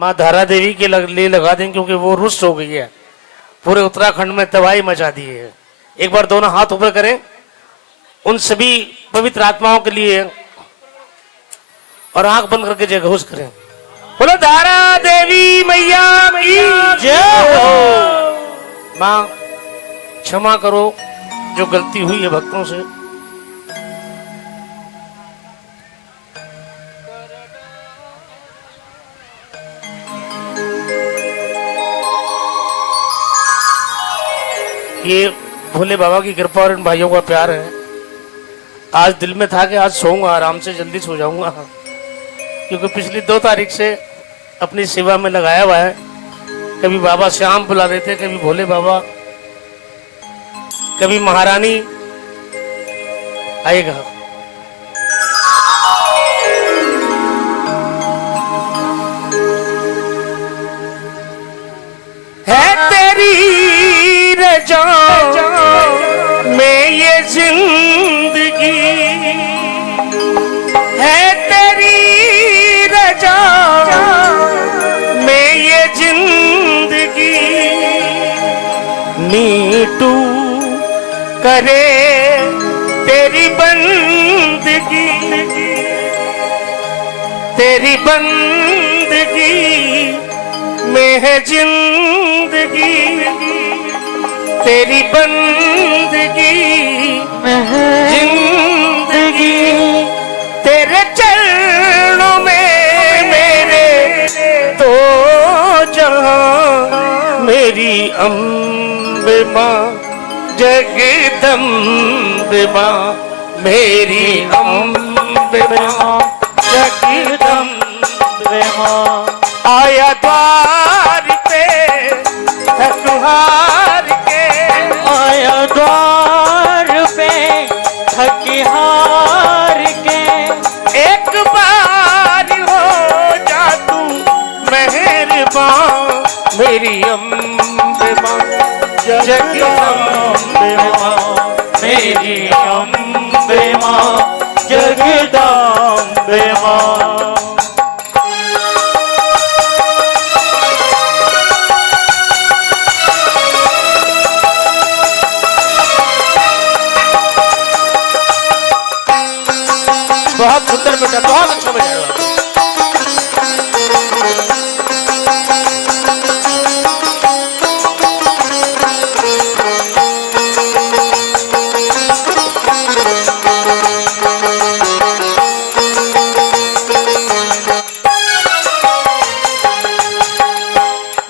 माँ धारा देवी के लिए लगा दें, क्योंकि वो रुष्ट हो गई है, पूरे उत्तराखंड में तबाही मचा दी है। एक बार दोनों हाथ ऊपर करें उन सभी पवित्र आत्माओं के लिए और आंख बंद करके जय घोष करें। बोलो धारा देवी मैया की जय हो। माँ क्षमा करो जो गलती हुई है भक्तों से। ये भोले बाबा की कृपा और इन भाइयों का प्यार है। आज दिल में था कि आज सोऊंगा, आराम से जल्दी सो जाऊंगा, क्योंकि पिछली 2 तारीख से अपनी सेवा में लगाया हुआ है। कभी बाबा श्याम बुला देते, कभी भोले बाबा, कभी महारानी आएगा। है तेरी रजा में ये जिंदगी, है तेरी रजा में ये जिंदगी, नीटू करे तेरी बंदगी, तेरी बंदगी में है जिंदगी, तेरी बंदगी में है जिंदगी, तेरे चरणों में मेरे तो जहां, मेरी अम्बे माँ जगदम्बे माँ, मेरी अम्बे माँ जगदम्बे माँ, आया द्वार पे थकहार के, आया द्वार पे थकहार के, एक बार हो जा तू मेहरबान, मेरी अम्बे माँ जगदम्बे माँ, मेरी अम्बे माँ जगदम्बे माँ। बहुत सुंदर बेटा, बहुत अच्छा बजा रहा है।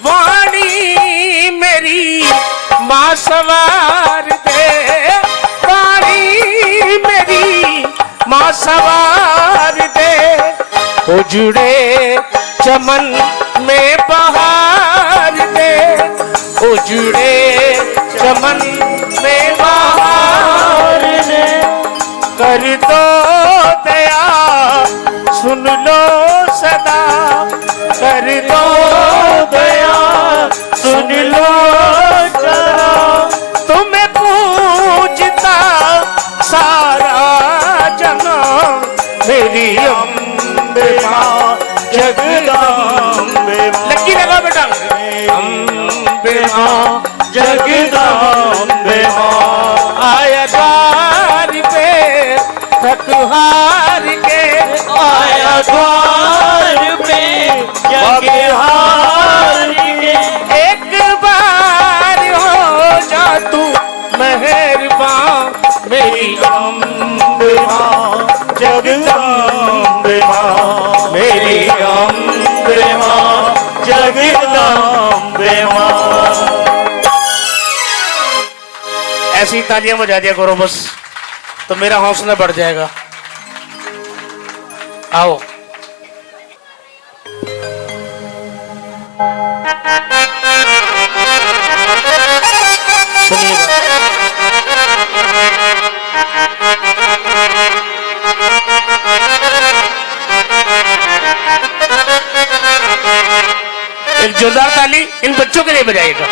वाणी मेरी माँ सवार दे, वाणी मेरी माँ सवार दे, उजड़े चमन में बहार दे, उजड़े चमन में बहार दे, कर दो दया सुन लो सदा, कर दो दया सुन लो सदा, तुम्हें पूजता सारा जना, मेरी अम्बे माँ जगदम्बे माँ, लक्की लगा बेटा, अम्बे माँ जगदम्बे माँ, आया द्वार पे थकहार के, आया द्वार पे जगहार के, एक बार हो जा तू मेहरबान, मेरी अम्बे माँ जगदम्बे माँ, मेरी अम्बे माँ जगदम्बे माँ। ऐसी तालियां बजा दिया करो बस, तो मेरा हौसला बढ़ जाएगा। आओ सुनिएगा। एक जोरदार ताली इन बच्चों के लिए बजाइएगा।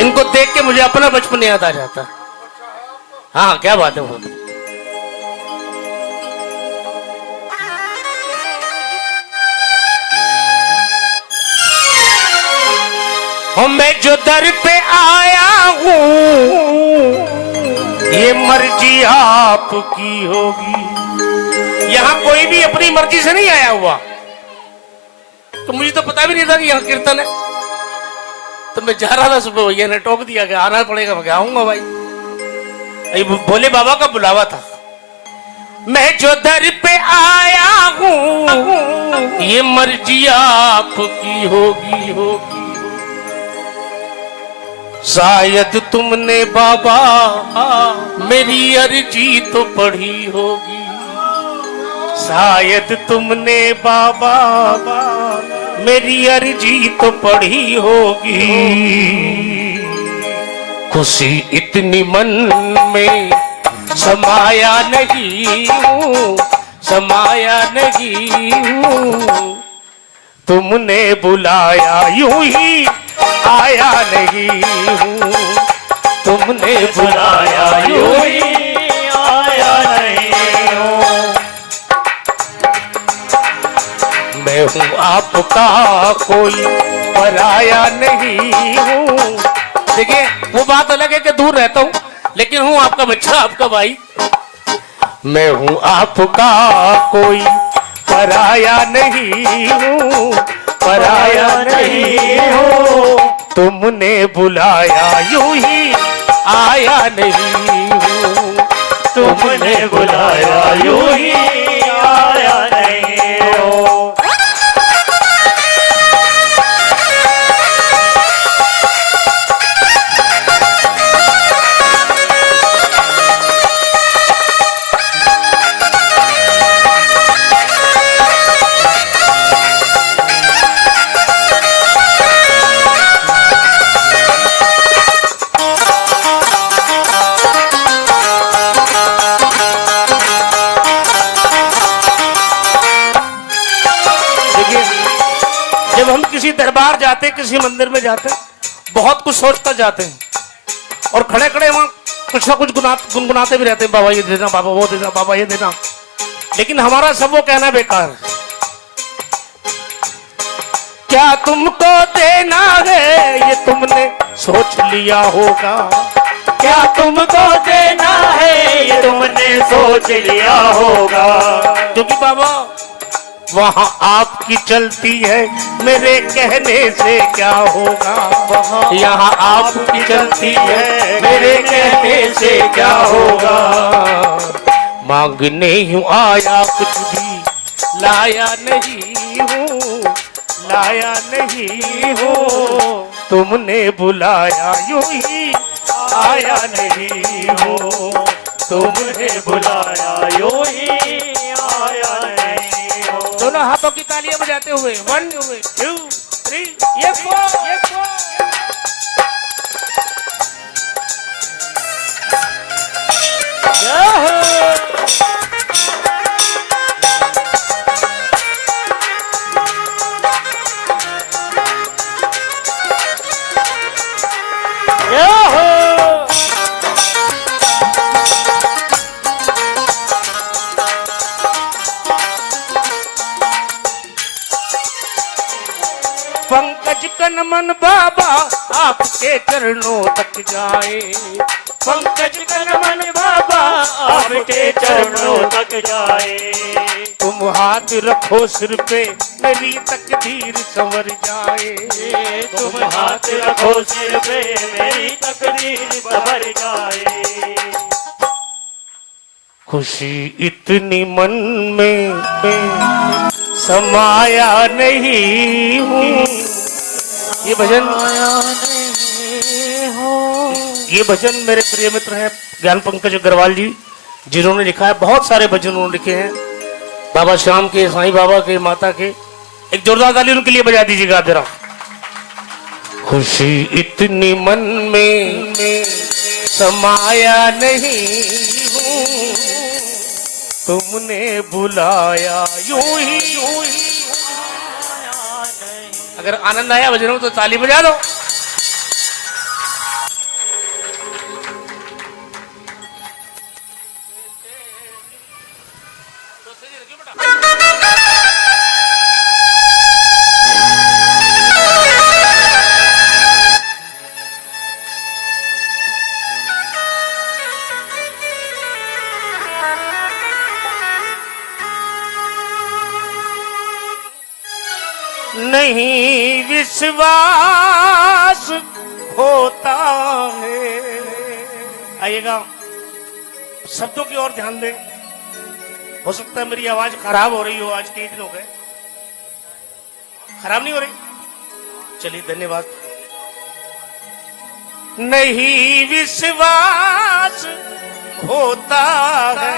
इनको देख के मुझे अपना बचपन याद आ जाता है। हाँ क्या बात है वो। हूँ मैं जो दर पे आया हूँ ये मर्जी आपकी होगी। यहाँ कोई भी अपनी मर्जी से नहीं आया हुआ, तो मुझे तो पता भी नहीं था कि यहाँ कीर्तन है। तो मैं जा रहा था, सुबह भैया ने टोक दिया कि आना पड़ेगा। मैं आऊंगा भाई, भोले बाबा का बुलावा था। मैं जो दर पे आया हूँ ये मर्जी आपकी होगी। शायद तुमने बाबा मेरी अर्जी तो पढ़ी होगी। शायद तुमने बाबा मेरी अर्जी तो पढ़ी होगी। खुशी इतनी मन में समाया नहीं हूँ, समाया नहीं हूँ। तुमने बुलाया यूं ही आया नहीं हूँ। तुमने बुलाया यूं ही आया नहीं हूँ। मैं हूँ आपका कोई पराया नहीं हूँ। देखिए वो बात अलग है कि दूर रहता हूँ, लेकिन हूँ आपका बच्चा, आपका भाई। मैं हूँ आपका कोई पराया नहीं हूँ, पराया नहीं हूँ। तुमने बुलाया यूं ही आया नहीं हूँ। तुमने बुलाया यूं ही आया नहीं हूँ। जब हम किसी दरबार जाते, किसी मंदिर में जाते, बहुत कुछ सोचकर जाते हैं और खड़े खड़े वहां कुछ ना कुछ गुनगुनाते भी रहते हैं, बाबा ये देना, बाबा वो देना, बाबा ये देना। लेकिन हमारा सब वो कहना बेकार है। क्या तुमको देना है ये तुमने सोच लिया होगा। क्या तुमको देना है ये तुमने सोच लिया होगा। क्योंकि बाबा वहाँ आपकी चलती है, मेरे कहने से क्या होगा। यहाँ आपकी चलती है, मेरे कहने से क्या होगा। मांगने यूं आया कुछ भी लाया नहीं हूँ, लाया नहीं हूँ। तुमने बुलाया यूं ही आया नहीं हूँ। तुमने बुलाया यूं ही आया नहीं हूँ। दोनों हाथों की तालियां बजाते हुए 1 2 3 ये पंकज कन मन बाबा आपके चरणों तक जाए। पंकज कन मन बाबा आपके चरणों तक जाए। तुम हाथ रखो सिर पे मेरी तकदीर संवर जाए। तुम हाथ रखो सिर पे मेरी तकदीर संवर जाए। खुशी इतनी मन में समाया नहीं हूँ। ये भजन ये भजन मेरे प्रिय मित्र हैं ज्ञान पंकज अग्रवाल जी, जिन्होंने लिखा है। बहुत सारे भजन उन्होंने लिखे हैं, बाबा श्याम के, साईं बाबा के, माता के। एक जोरदार ताली उनके लिए बजा दीजिएगा जरा। खुशी इतनी मन में समाया नहीं हूँ। तुमने बुलाया यूं ही अगर आनंद आया भजनों में तो ताली बजा दो। नहीं विश्वास होता है। आइएगा, शब्दों की ओर ध्यान दें। हो सकता है मेरी आवाज खराब हो रही हो, आज कई दिन हो गए। खराब नहीं हो रही? चलिए, धन्यवाद। नहीं विश्वास होता है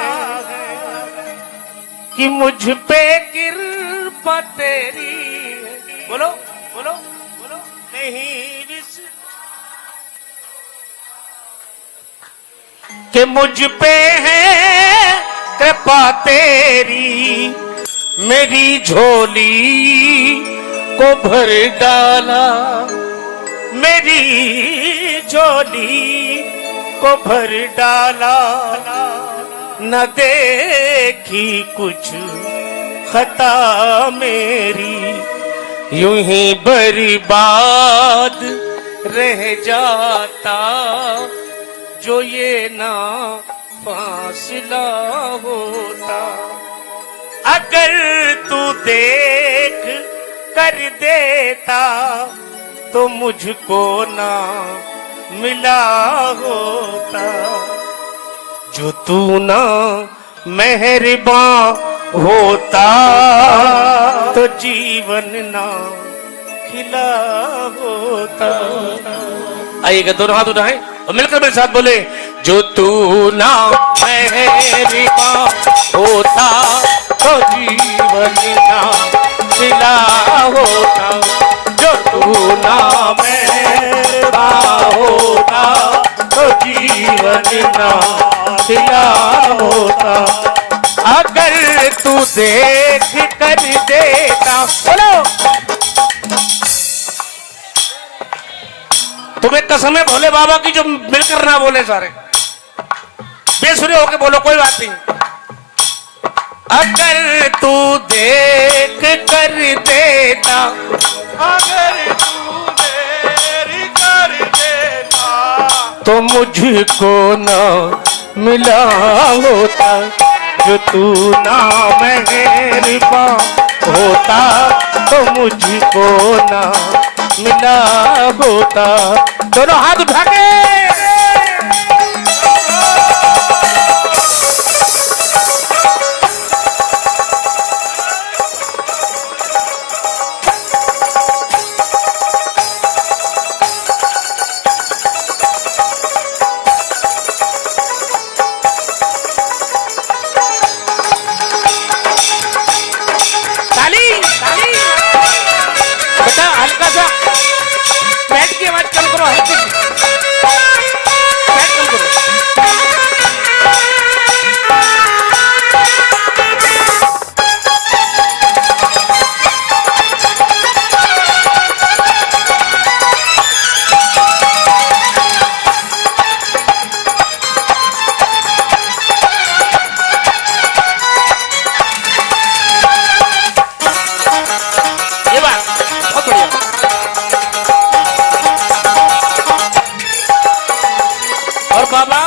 कि मुझ पे कृपा तेरी है। बोलो बोलो बोलो। नहीं कि मुझ पे है कृपा तेरी, मेरी झोली को भर डाला, मेरी झोली को भर डाला। न देखी कुछ खता मेरी, यूं ही बर्बाद रह जाता जो ये ना फासला होता। अगर तू देख कर देता तो मुझको ना मिला होता। जो तू ना मेहरबान होता तो जीवन ना खिला होता। आइएगा, दोनों हाथ उठाएं और मिलकर मेरे साथ बोले, जो तू ना मेहरबान होता तो जीवन ना खिला होता। जो तू ना मेहरबान होता तो जीवन ना खिला होता। अगर तू देख कर देता, बोलो, तुम्हें कसम है भोले बाबा की जो मिलकर ना बोले सारे, बेसुरे होके बोलो, कोई बात नहीं। अगर तू देख कर देता, अगर तू देर कर देता तो मुझको ना मिला होता। जो तू ना मेहरबान होता तो मुझको ना मिला होता। दोनों हाथ उठा के हल्का सा बैठ की आवाज कम करो, हल्की बैठ कम करो। ये बात बहुत बढ़िया। और बाबा,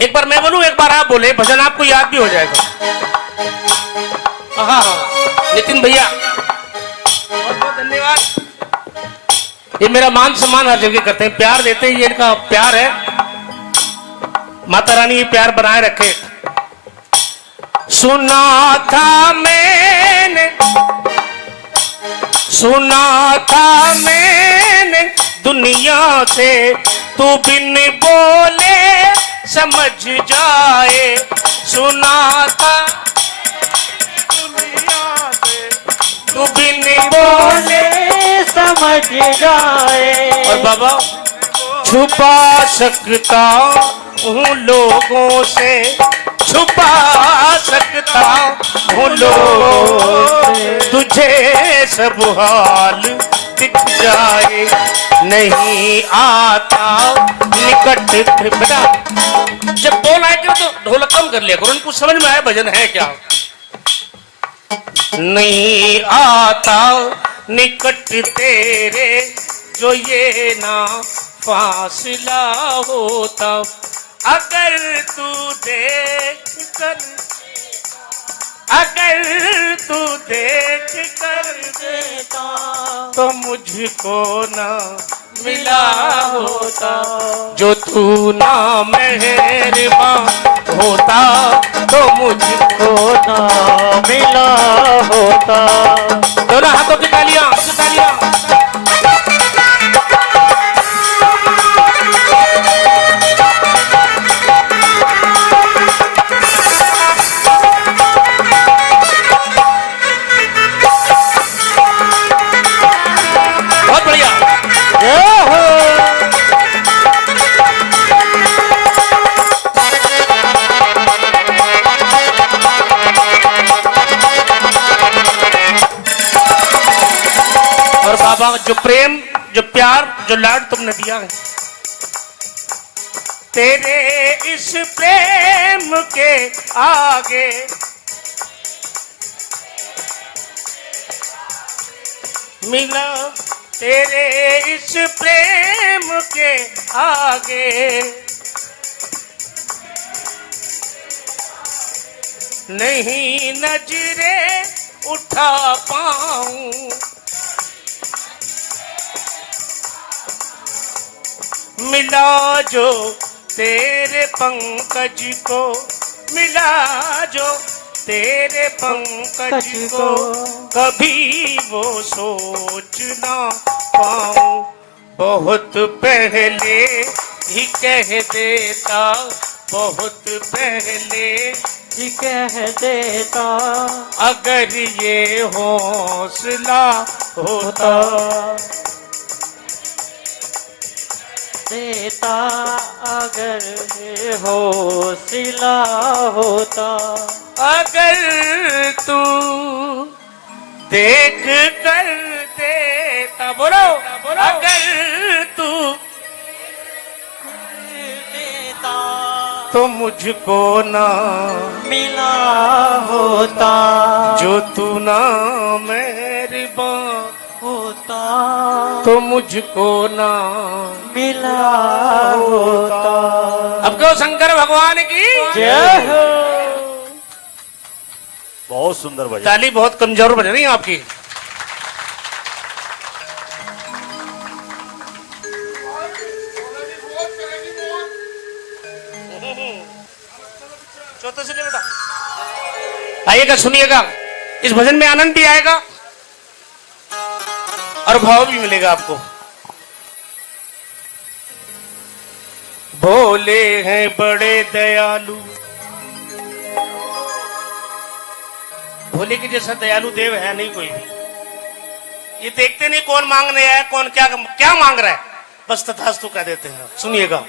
एक बार मैं बोलूं, एक बार आप बोले, भजन आपको याद भी हो जाएगा। हाँ, नितिन भैया बहुत बहुत धन्यवाद। ये मेरा मान सम्मान हर जगह करते हैं, प्यार देते हैं, ये इनका प्यार है। माता रानी ये प्यार बनाए रखे। सुना था मैंने, सुना था मैंने दुनिया से, तू बिन बोले समझ जाए। सुना था दुनिया से, तू बिन बोले समझ जाए। और बाबा, छुपा सकता हूँ लोगों से, छुपा सकता हूँ लोगों से, तुझे सब हाल दिख जाए। नहीं आता निकट बेटा, जब बोल आए तो ढोलक कम कर लिया करो, उनको समझ में आया भजन है क्या। नहीं आता निकट तेरे जो ये ना फासला होता। अगर तू देख कर, अगर तू देख कर मुझको ना मिला होता, जो तू ना मेहरबान होता तो मुझको ना मिला होता। दोनों हाथों की तालियां, तालियां। बहुत बढ़िया। और बाबा जो प्रेम, जो प्यार, जो लाड तुमने दिया है, तेरे इस प्रेम के आगे मिला, तेरे इस प्रेम के आगे नहीं नजरें उठा पाऊं, मिला जो तेरे पंकज को, मिला जो तेरे पंकज को, कभी वो सोच ना पाऊं। बहुत पहले ही कह देता, बहुत पहले ही कह देता, अगर ये हौसला होता, देता अगर ये हौसला होता। अगर तू देख कर देता, बोलो, अगर तू देता तो मुझको ना मिला होता, जो तू ना मेहरबान होता तो मुझको ना मिला होता। अब क्यों शंकर भगवान की जय हो। बहुत सुंदर भजन। ताली बहुत कमजोर बज रही है आपकी। चौथा से ले बेटा, आइएगा, सुनिएगा, इस भजन में आनंद भी आएगा और भाव भी मिलेगा आपको। भोले हैं बड़े दयालु, भोले के जैसा दयालु देव है नहीं कोई भी। ये देखते नहीं कौन मांगने आया, कौन क्या क्या मांग रहा है, बस तथास्तु कह देते हैं। सुनिएगा।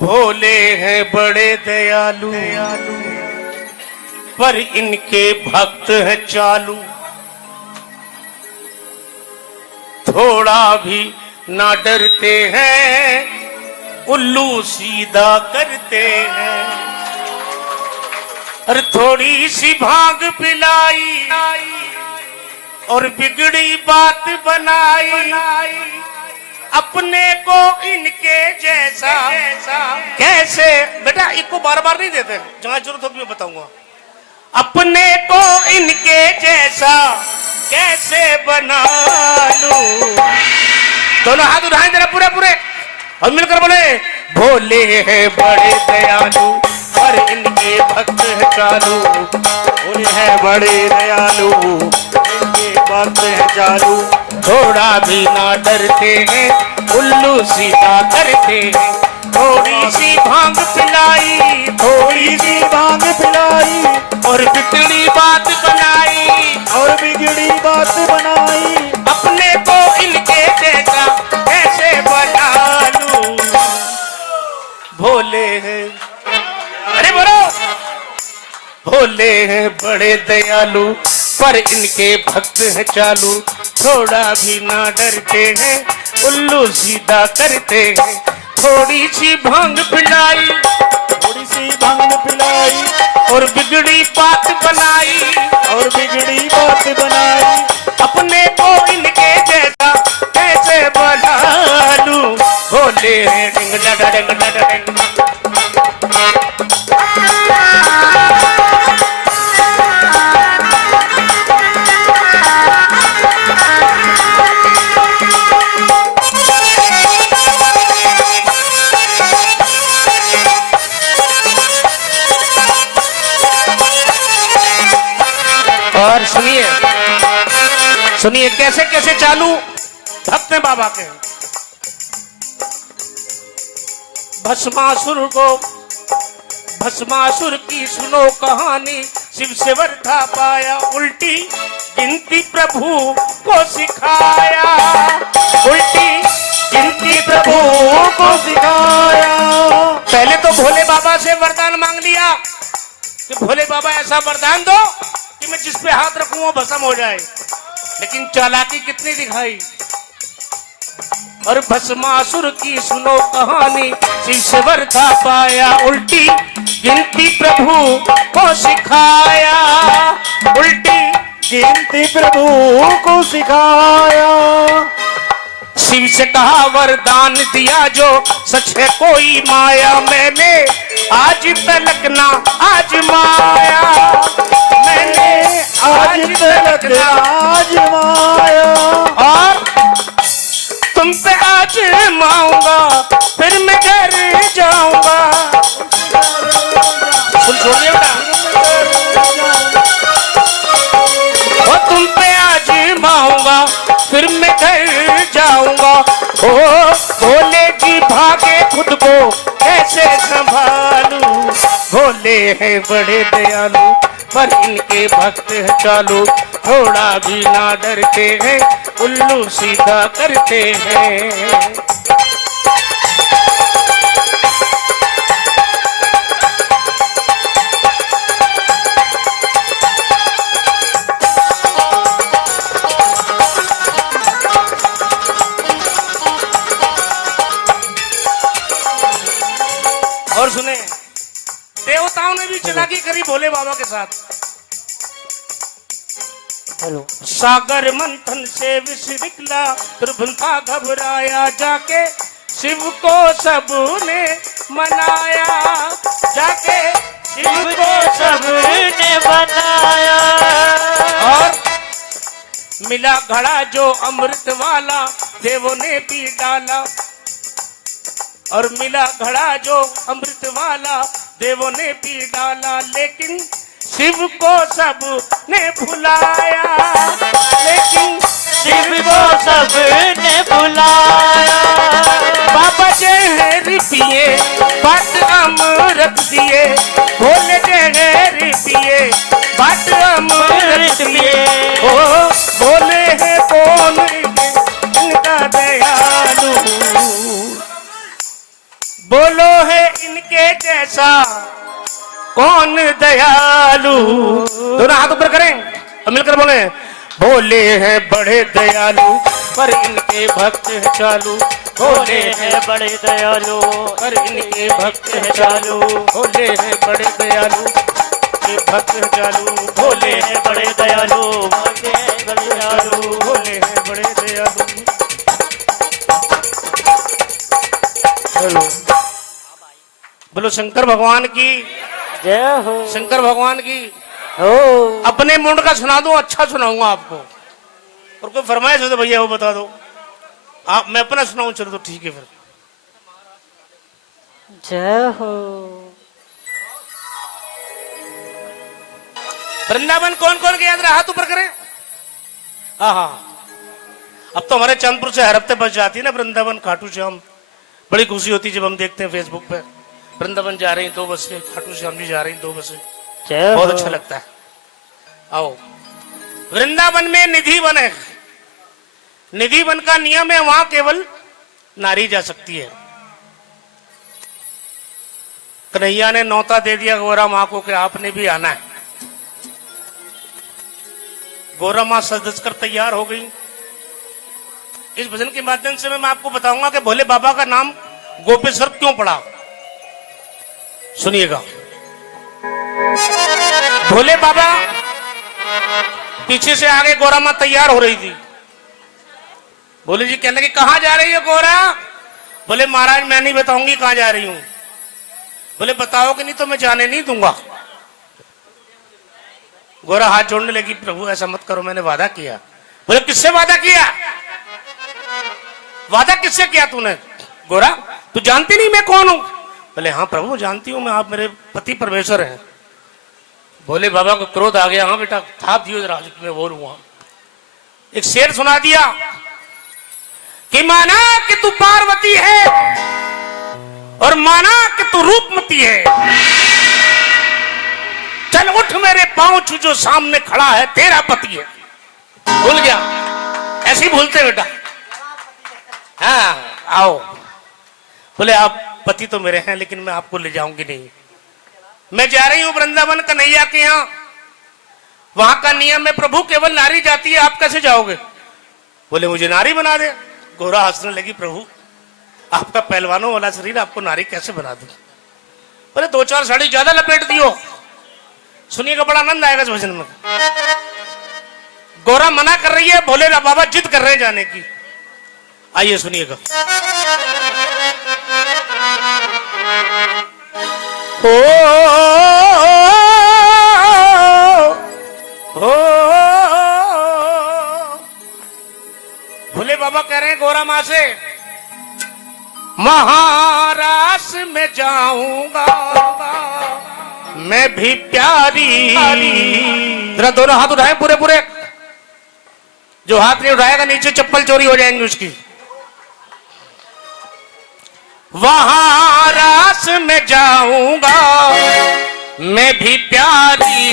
भोले हैं बड़े दयालु, पर इनके भक्त है चालू, थोड़ा भी ना डरते हैं, उल्लू सीधा करते हैं। और थोड़ी सी भांग पिलाई और बिगड़ी बात बनाई, अपने को इनके जैसा कैसे, बेटा इनको बार बार नहीं देते, जहां जरूरत होगी मैं बताऊंगा। अपने को इनके जैसा कैसे बना लूं। दोनों हाथ उठाएं जरा पूरे पूरे और मिलकर बोले, भोले हैं बड़े दयालु, पर इनके भक्त है चालू, भोले हैं बड़े दयालु, इनके भक्त हैं चालू, थोड़ा भी ना डरते हैं, उल्लू सीधा करते हैं। थोड़ी सी भांग पिलाई, थोड़ी सी भांग पिलाई और बिगड़ी बात बनाई, और बिगड़ी बात बनाई, अपने को इनके जैसा कैसे बना लूं। भोले हैं, अरे बोलो, भोले हैं बड़े दयालु, पर इनके भक्त हैं चालू, थोड़ा भी ना डरते हैं, उल्लू सीधा करते हैं। थोड़ी सी भांग पिलाई, थोड़ी सी भांग पिलाई और बिगड़ी बात बनाई, और बिगड़ी बात बनाई, अपने को इनके जैसा कैसे बना लूं। भोले हैं डिंग डा डिंग डा डिंग। और सुनिए सुनिए कैसे कैसे चालू भक्त हैं बाबा के। भस्मासुर की सुनो कहानी, शिव से वर्धा पाया उल्टी गिनती प्रभु को सिखाया, उल्टी गिनती प्रभु को सिखाया। पहले तो भोले बाबा से वरदान मांग लिया कि भोले बाबा ऐसा वरदान दो कि मैं जिस पे हाथ रखूं वो भस्म हो जाए, लेकिन चालाकी कितनी दिखाई। और भस्मासुर की सुनो कहानी, शिव से वर्धा पाया उल्टी गिनती प्रभु को सिखाया, उल्टी गिनती प्रभु को सिखाया। शिव से कहा वरदान दिया जो सच है कोई माया, मैंने आज तलक ना आजमाया, मैंने आज तलक आजमाया। और तुम पे आजमाऊंगा फिर मैं घर जाऊंगा। सुन छोड़िए बेटा, और तुम पे आजमाऊंगा फिर मैं घर जाऊंगा। ओ भोले जी भागे खुद को कैसे संभालूं, भोले हैं बड़े दयालु पर इनके भक्त हैं चालू, थोड़ा भी ना डरते हैं उल्लू सीधा करते हैं। और सुने, देवताओं ने भी चालाकी करी भोले बाबा के साथ। हेलो सागर मंथन से विष निकला, त्रिभुवनता घबराया, जाके शिव को सबने मनाया, जाके शिव को सबने बनाया। और मिला घड़ा जो अमृत वाला, देवों ने पी डाला, और मिला घड़ा जो अमृत वाला, देवों ने पी डाला, लेकिन शिव को सब ने भुलाया, लेकिन शिव को सब ने बुलाया। बाबा जहर पिए बाट अमृत दिए, भोले जहर पिए बाट अमृत दिए। ओ भोले है कौन इनका दयालु, बोलो है इनके जैसा कौन दयालु। दोनों हाथ ऊपर करें और मिलकर बोले, भोले हैं बड़े दयालु पर इनके भक्त हैं चालू, भोले हैं बड़े दयालु पर इनके भक्त हैं चालू, भोले हैं बड़े दयालु के भक्त हैं चालू, भोले हैं बड़े दयालु, भोले हैं बड़े दयालु, भोले हैं बड़े दयालु। हेलो, बोलो शंकर भगवान की जय हो। शंकर भगवान की। हो अपने मुंड का सुना दूं, अच्छा सुनाऊंगा आपको, और कोई फरमाइश हो तो भैया वो बता दो। आप मैं अपना सुनाऊं, चलो तो ठीक है फिर। जय हो। वृंदावन कौन कौन के याद रहा, हाथ ऊपर करें। हाँ हाँ, अब तो हमारे चंदपुर से हर हफ्ते बस जाती है ना वृंदावन खाटू श्याम। बड़ी खुशी होती है जब हम देखते हैं फेसबुक पे वृंदावन जा रही 2 बसें, खाटू श्याम जी जा रही 2 बसें, बहुत अच्छा लगता है। आओ, वृंदावन में निधि वन है। निधि वन का नियम है वहां केवल नारी जा सकती है। कन्हैया ने नौता दे दिया गौरा माँ को कि आपने भी आना है। गौरा माँ सज कर तैयार हो गई। इस भजन के माध्यम से मैं आपको बताऊंगा कि भोले बाबा का नाम गोपेश्वर क्यों पड़ा। सुनिएगा, भोले बाबा पीछे से आगे गौरा माँ तैयार हो रही थी। भोले जी कहने लगे, कहां जा रही है गौरा? बोले महाराज मैं नहीं बताऊंगी कहां जा रही हूं। बोले बताओगे नहीं तो मैं जाने नहीं दूंगा। गौरा हाथ जोड़ने लगी, प्रभु ऐसा मत करो, मैंने वादा किया। बोले किससे वादा किया? वादा किससे किया तूने? गौरा तू जानती नहीं मैं कौन हूं? बोले हाँ प्रभु जानती हूं मैं, आप मेरे पति परमेश्वर हैं। भोले बाबा को क्रोध आ गया। हाँ बेटा थाप दियो जरा, मैं बोलूंगा। एक शेर सुना दिया कि माना कि तू पार्वती है और माना कि तू रूपमती है, चल उठ मेरे पांव छू, जो सामने खड़ा है तेरा पति है। भूल गया? ऐसे ही भूलते बेटा। हाँ आओ। बोले आप पति तो मेरे हैं लेकिन मैं आपको ले जाऊंगी नहीं। मैं जा रही हूं वृंदावन कन्हैया के यहाँ, वहां का नियम है प्रभु केवल नारी जाती है, आप कैसे जाओगे? बोले मुझे नारी बना दे। गोरा हंसने लगी, प्रभु आपका पहलवानों वाला शरीर, आपको नारी कैसे बना दूं? बोले 2-4 साड़ी ज्यादा लपेट दियो। सुनिएगा, बड़ा आनंद आएगा इस भजन में। गोरा मना कर रही है, भोले बाबा जिद कर रहे हैं जाने की। आइए सुनिएगा। हो भोले बाबा कह रहे हैं गोरा माँ से, महाराष्ट्र में जाऊंगा मैं भी प्यारी। जरा दोनों हाथ उठाएं पूरे पूरे। जो हाथ नहीं उठाएगा नीचे चप्पल चोरी हो जाएंगी उसकी। वहां रास में जाऊंगा मैं भी प्यारी,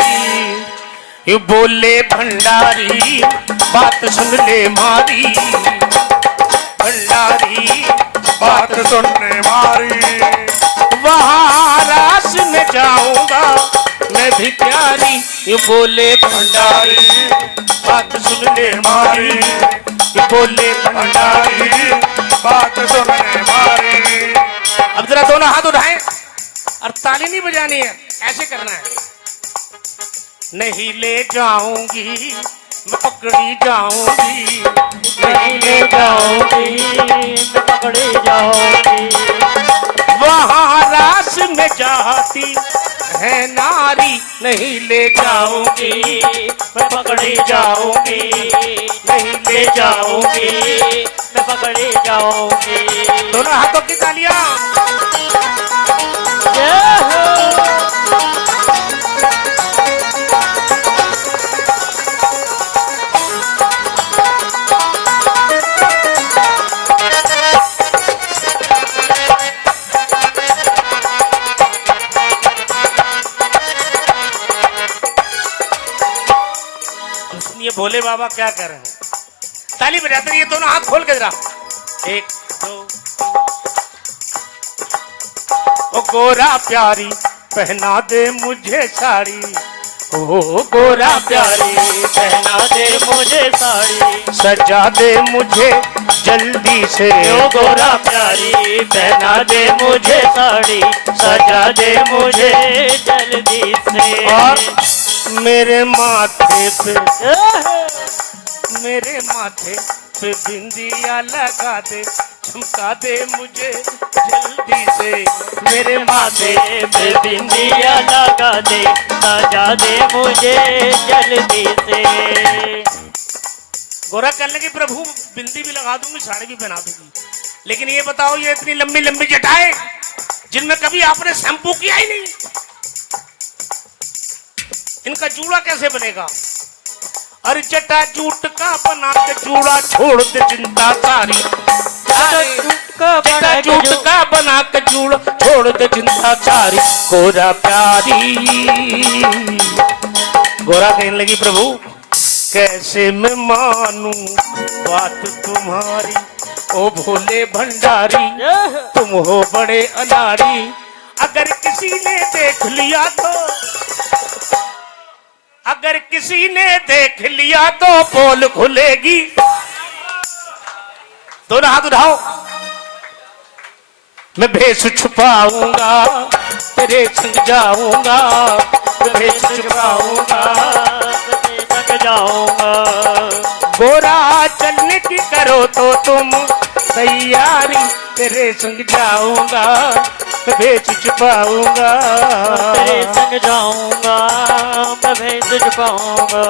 यू बोले भंडारी बात सुन ले मारी। भंडारी बात सुनने मारी। वहां रास में जाऊंगा मैं भी प्यारी, यू बोले भंडारी बात सुन ले मारी। यू बोले भंडारी बात सुनने मारी। अब जरा दोनों हाथ उठाएं और ताली नहीं बजानी है, ऐसे करना है। नहीं ले जाऊंगी मैं पकड़ी जाऊंगी, नहीं ले जाऊंगी मैं पकड़ी जाऊंगी। वहां रास में जाती है नारी, नहीं ले जाऊंगी मैं पकड़ी जाऊंगी, नहीं ले जाऊंगी। मैं पकड़ी जाऊंगी। दोनों हाथों की तालियां। जय हो। सुनिए भोले बाबा क्या कर रहे हैं। ताली बजाते रहिए, दोनों हाथ खोल के जरा। 1 2। ओ गोरा प्यारी पहना दे मुझे साड़ी, ओ गोरा प्यारी पहना दे मुझे साड़ी, सजा दे मुझे जल्दी से। ओ गोरा प्यारी पहना दे मुझे साड़ी, सजा दे मुझे जल्दी से। और मेरे माथे पे बिंदिया लगा दे, चमका दे मुझे जल्दी से। मेरे माथे पे बिंदिया लगा दे, सजा दे मुझे जल्दी से। गोरा कहने लगी प्रभु बिंदी भी लगा दूंगी, साड़ी भी पहना दूंगी, लेकिन ये बताओ ये इतनी लंबी लंबी जटाएं जिनमें कभी आपने शैम्पू किया ही नहीं, इनका जूड़ा कैसे बनेगा? अरे जटा जूट का बना के जूड़ा छोड़ दे चिंता सारी। जटा जूट का बना के जूड़ा छोड़ दे चिंता सारी। गोरा प्यारी, गोरा कहने लगी प्रभु कैसे मैं मानूं बात तुम्हारी, ओ भोले भंडारी तुम हो बड़े अनाड़ी। अगर किसी ने देख लिया तो, अगर किसी ने देख लिया तो पोल खुलेगी। दोनों हाथ उठाओ। मैं भेष छुपाऊंगा तेरे संग जाऊंगा, मैं भेष छुपाऊंगा तेरे संग जाऊंगा। गोरा चलने की करो तो तुम तैयारी, तेरे संग जाऊंगा मैं भेष छुपाऊंगा। तेरे संग जाऊंगा मैं भेष छुपाऊंगा।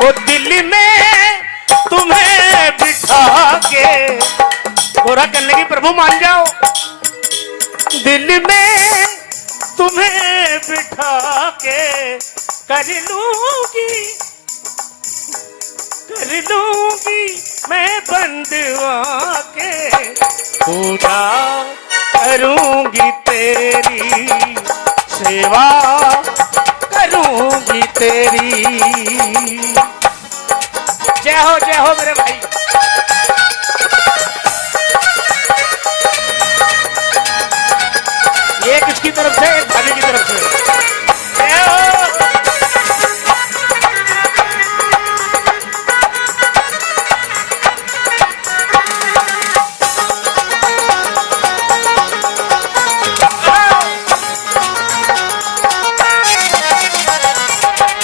वो दिल्ली में तुम्हें बिठा के, गोरा कहने लगी प्रभु मान जाओ, दिल्ली में तुम्हें बिठा के कर लूंगी मैं बंदवा के, पूजा करूंगी तेरी, सेवा करूंगी तेरी। जय हो मेरे भाई। ये किसकी तरफ से? भाभी की तरफ से। जय हो।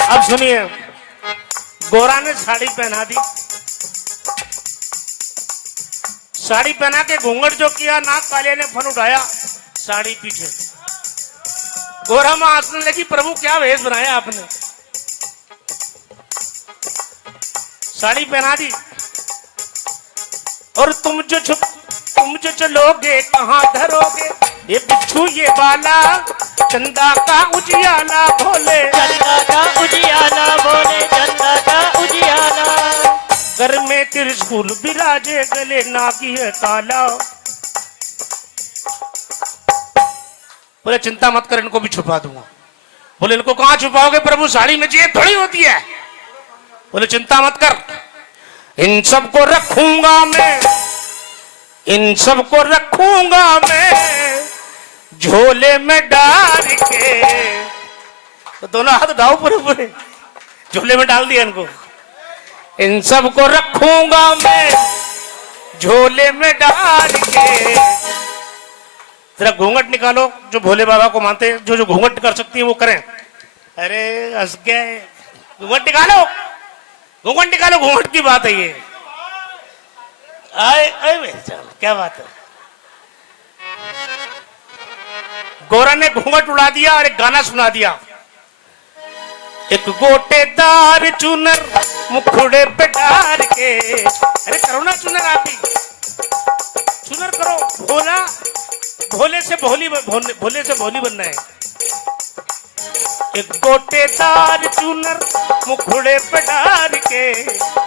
अब सुनिए, गोरा ने साड़ी पहना दी, साड़ी पहना के घूंघट जो किया, नाक काले ने फन उठाया, साड़ी पीछे। गोरा मां हंसने लगी, प्रभु क्या वेश बनाया आपने, साड़ी पहना दी। और तुम जो चलोगे कहाँ धरोगे, ये बिच्छू ये बाला, चंदा का उजियाला भोले, चंदा का उजियाला बोले, चंदा का उजियाला। घर में त्रिशूल विराजे, गले नागी है काला। बोले चिंता मत कर, इनको भी छुपा दूंगा। बोले इनको कहां छुपाओगे प्रभु, साड़ी में जेब थोड़ी होती है। बोले चिंता मत कर, इन सबको रखूंगा मैं, इन सबको रखूंगा मैं झोले में डाल के। तो दोनों हाथ उठाओ पूरे पूरे, झोले में डाल दिया इनको। इन सबको रखूंगा मैं झोले में डाल के। जरा घूंघट निकालो, जो भोले बाबा को मानते हैं, जो घूंघट कर सकती है वो करें। अरे हंस गए, घूंघट निकालो, घूंघट निकालो, घूंघट की बात है ये। आए आए चल, क्या बात है। गोरा ने घूंघट उड़ा दिया और एक गाना सुना दिया। एक गोटेदार चुनर मुखड़े पे डाल के, अरे करो ना चुनर, आप भी चुनर करो। भोला, भोले से भोली बनना है। एक गोटेदार चुनर मुखड़े पे डाल के,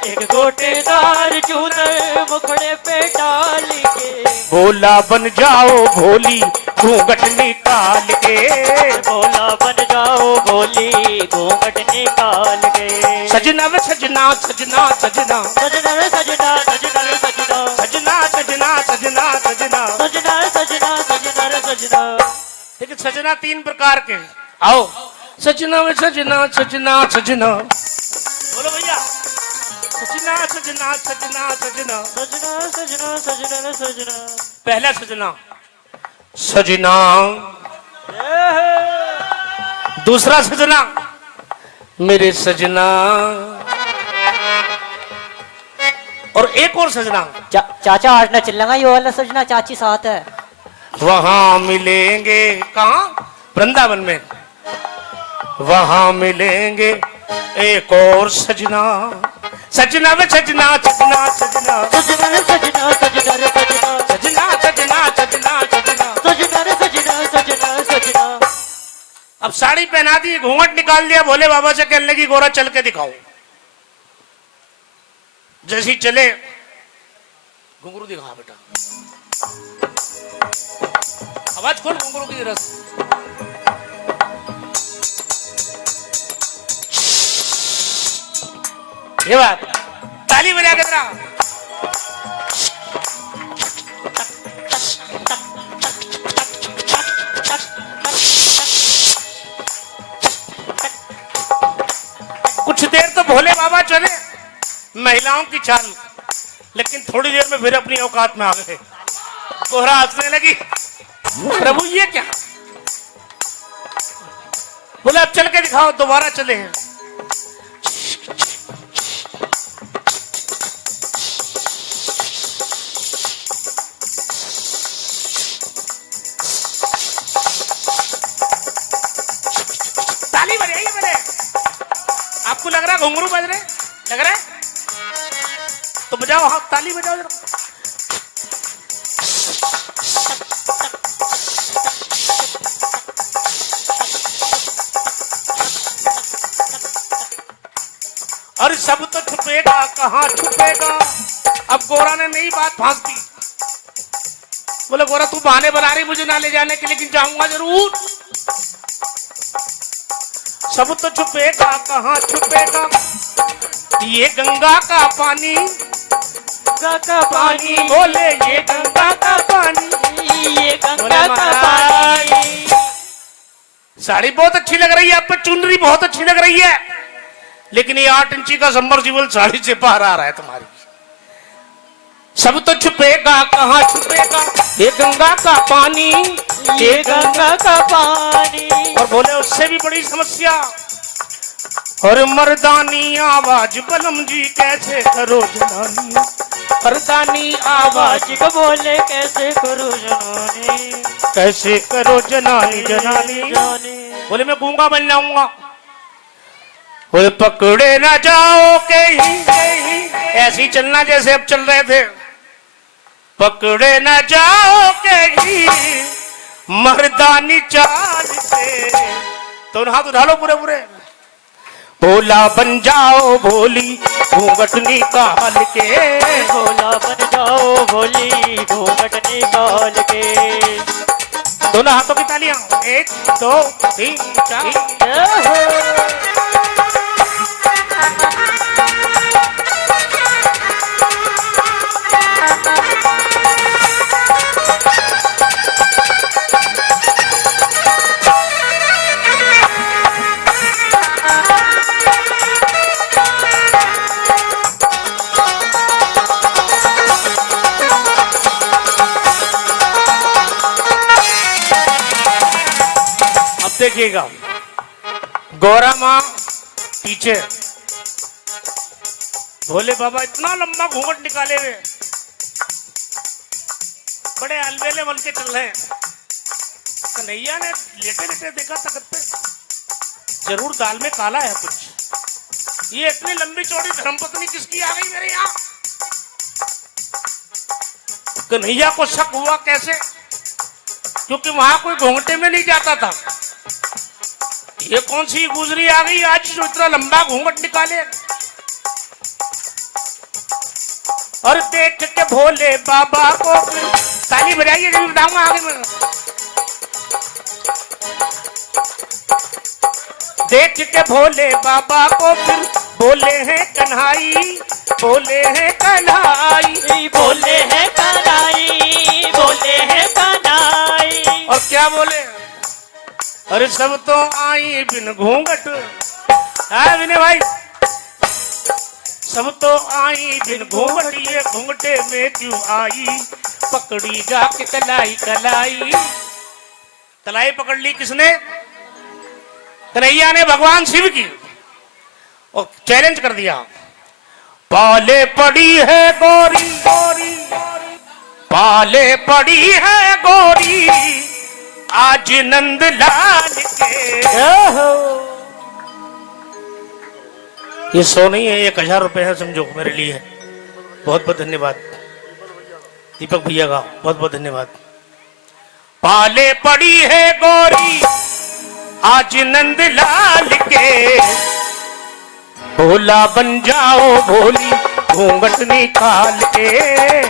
एक गोटेदार चूनर मुखड़े पे डाल के, भोला बन जाओ भोली घूंघट निकाल के, भोला बन जाओ भोली घूंघट निकाल के। सजना वे सजना सजना सजना, सजना रे सजना, सजना रे सजना, सजना सजना सजना सजना, सजना रे सजना, सजना रे सजना। लेकिन सजना तीन प्रकार के। आओ सजना वे सजना सजना सजना, बोलो भैया, सजना सजना सजना सजना। सजना सजना सजना रे सजना। पहला सजना, सजना। दूसरा सजना, मेरे सजना। और एक और सजना, चाचा आज न चलेगा, ये वाला सजना चाची साथ है। वहां मिलेंगे, कहाँ? वृंदावन में। वहां मिलेंगे एक और सजना, सजना वे सजना सजना सजना, सजना रे सजना, सजना रे सजना, सजना सजना सजना सजना। सजना रे सजना, सजना रे सजना। अब साड़ी पहना दी, घूंघट निकाल दिया, भोले बाबा से कहने लगी गोरा चल के दिखाओ। जैसी चले, घुंघरू दिखा बेटा, आवाज खोल घुंघरू की रस। ये बात, ताली बजा के जरा। कुछ देर तो भोले बाबा चले महिलाओं की चाल, लेकिन थोड़ी देर में फिर अपनी औकात में आ गए। कोहरा हंसने लगी, प्रभु ये क्या? बोले अब चल के दिखाओ। दोबारा चले हैं। ताली बजाइए। मैंने आपको लग रहा घुंघरू बज रहे? लग रहा है? तो बजाओ, हाँ ताली बजाओ जरा। और सब तो छुपेगा, कहाँ छुपेगा? अब गोरा ने नई बात फांस दी। बोले गोरा तू बहाने बना रही मुझे ना ले जाने के, लेकिन जाऊंगा जरूर। सब तो छुपेगा, कहाँ छुपेगा? ये गंगा का पानी, गंगा का पानी, बोले ये गंगा का पानी, ये गंगा का पानी। साड़ी बहुत अच्छी लग रही है आप पे, चुनरी बहुत अच्छी लग रही है, लेकिन ये 8 इंची का सबमर्सिबल साड़ी से बाहर आ रहा है तुम्हारी। सब तो छुपेगा, कहाँ छुपेगा? ये गंगा का पानी, ये गंगा का पानी। और बोले उससे भी बड़ी समस्या। और मर्दानी आवाज बलम जी कैसे करो जनानी, मर्दानी आवाज आज को बोले कैसे करो जनानी, कैसे करो जनानी जनानी। जाने। बोले मैं गूंगा बन जाऊंगा। बोले पकड़े ना जाओ कहीं, ऐसे ही चलना जैसे अब चल रहे थे। पकड़े ना जाओ कहीं मर्दानी चाल से। तो हाथ उठा लो पूरे पूरे। भोला बन जाओ भोली घूंघट निकाल के, भोला बन जाओ भोली घूंघट निकाल के। दोनों हाथों की तालियां, 1 2 3 4। देखिएगा गौरा माँ पीछे, भोले बाबा इतना लंबा घूंघट निकाले हुए, बड़े अलबेले बन के चल रहे हैं। कन्हैया ने लेटे लेटे देखा तख्त पे, जरूर दाल में काला है कुछ। ये इतनी लंबी चौड़ी धर्मपत्नी किसकी आ गई मेरे यहाँ? कन्हैया को शक हुआ कैसे? क्योंकि वहां कोई घूंघटे में नहीं जाता था। ये कौन सी गुजरी आ गई आज जो इतना लंबा घूंघट निकाले? और देख के भोले बाबा को, ताली बजाइए जब बताऊंगा आगे में। देख के भोले बाबा को फिर बोले हैं कन्हाई, बोले हैं कन्हाई, बोले हैं कन्हाई, बोले हैं कन्हाई। और क्या बोले? अरे सब तो आई बिन घूंघट, विनय भाई, सब तो आई बिन घूंघट, ये घूंघटे में क्यों आई? पकड़ी जाके कलाई कलाई। कलाई पकड़ ली किसने? कन्हैया ने भगवान शिव की, और चैलेंज कर दिया। पाले पड़ी है गोरी गोरी, पाले पड़ी है गोरी आज नंद लाल के। ये 100 नहीं है, 1000 रुपए है, समझो मेरे लिए। बहुत बहुत धन्यवाद दीपक भैया का, बहुत बहुत धन्यवाद। पाले पड़ी है गोरी आज नंद लाल के, भोला बन जाओ भोली घूंघट निकाल के,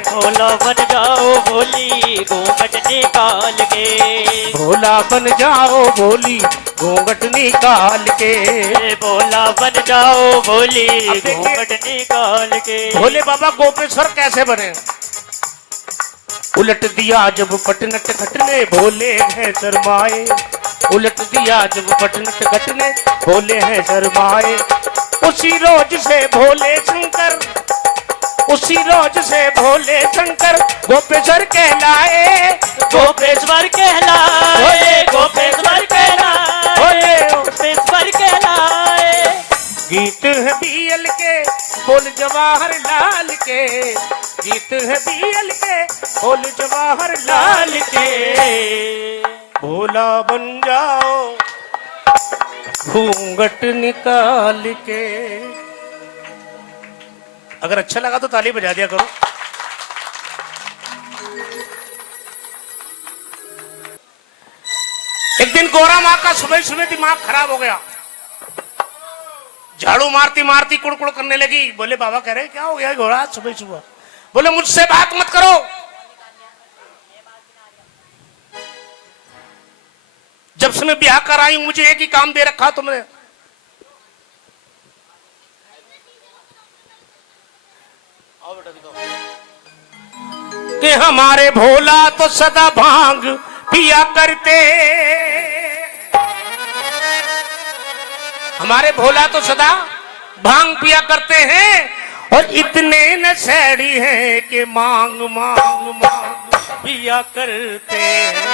भोला बन जाओ भोली घूंघट निकाल के, भोला बन जाओ भोली घूंघट निकाल के, भोला बन जाओ भोली घूंघट निकाल के। भोले बाबा गोपेश्वर कैसे बने? उलट दिया जब पटनट घटने भोले हैं शर्माए, उलट दिया जब पटनट घटने भोले हैं शर्माए। उसी रोज से भोले शंकर, उसी रोज से भोले शंकर गोपेश्वर कहलाए, गोपेश्वर कहलाए, गोपेश्वर कहलाए, गोपेश्वर कहलाए। गीत है बीएल के बोल जवाहर लाल के, गीत है बीएल के बोल जवाहर लाल के। भोला बन जाओ घूंघट निकाल के। अगर अच्छा लगा तो ताली बजा दिया करो। एक दिन गौरा माँ का सुबह सुबह दिमाग खराब हो गया, झाड़ू मारती मारती कुड़कुड़ करने लगी। बोले बाबा कह रहे क्या हो गया गौरा सुबह सुबह? बोले मुझसे बात मत करो, जब से मैं ब्याह कर आई हूं मुझे एक ही काम दे रखा तुमने, कि हमारे भोला तो सदा भांग पिया करते, हमारे भोला तो सदा भांग पिया करते हैं और इतने नशेड़ी हैं कि मांग मांग मांग पिया करते हैं।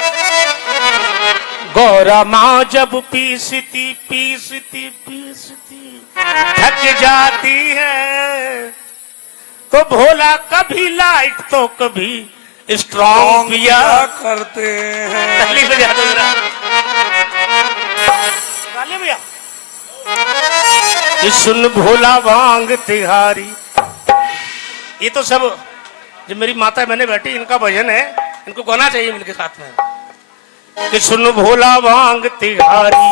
गौरा माँ जब पीसती पीसती पीसती थक जाती है तो भोला कभी लाइट तो कभी स्ट्रॉन्ग पिया करते हैं। ताली बजा दो जरा, ताली भैया। ये सुन भोला भांग तिहारी, ये तो सब जो मेरी माता बहने बैठी इनका भजन है, इनको गाना चाहिए मिलके साथ में। कि सुन भोला भांग तिहारी,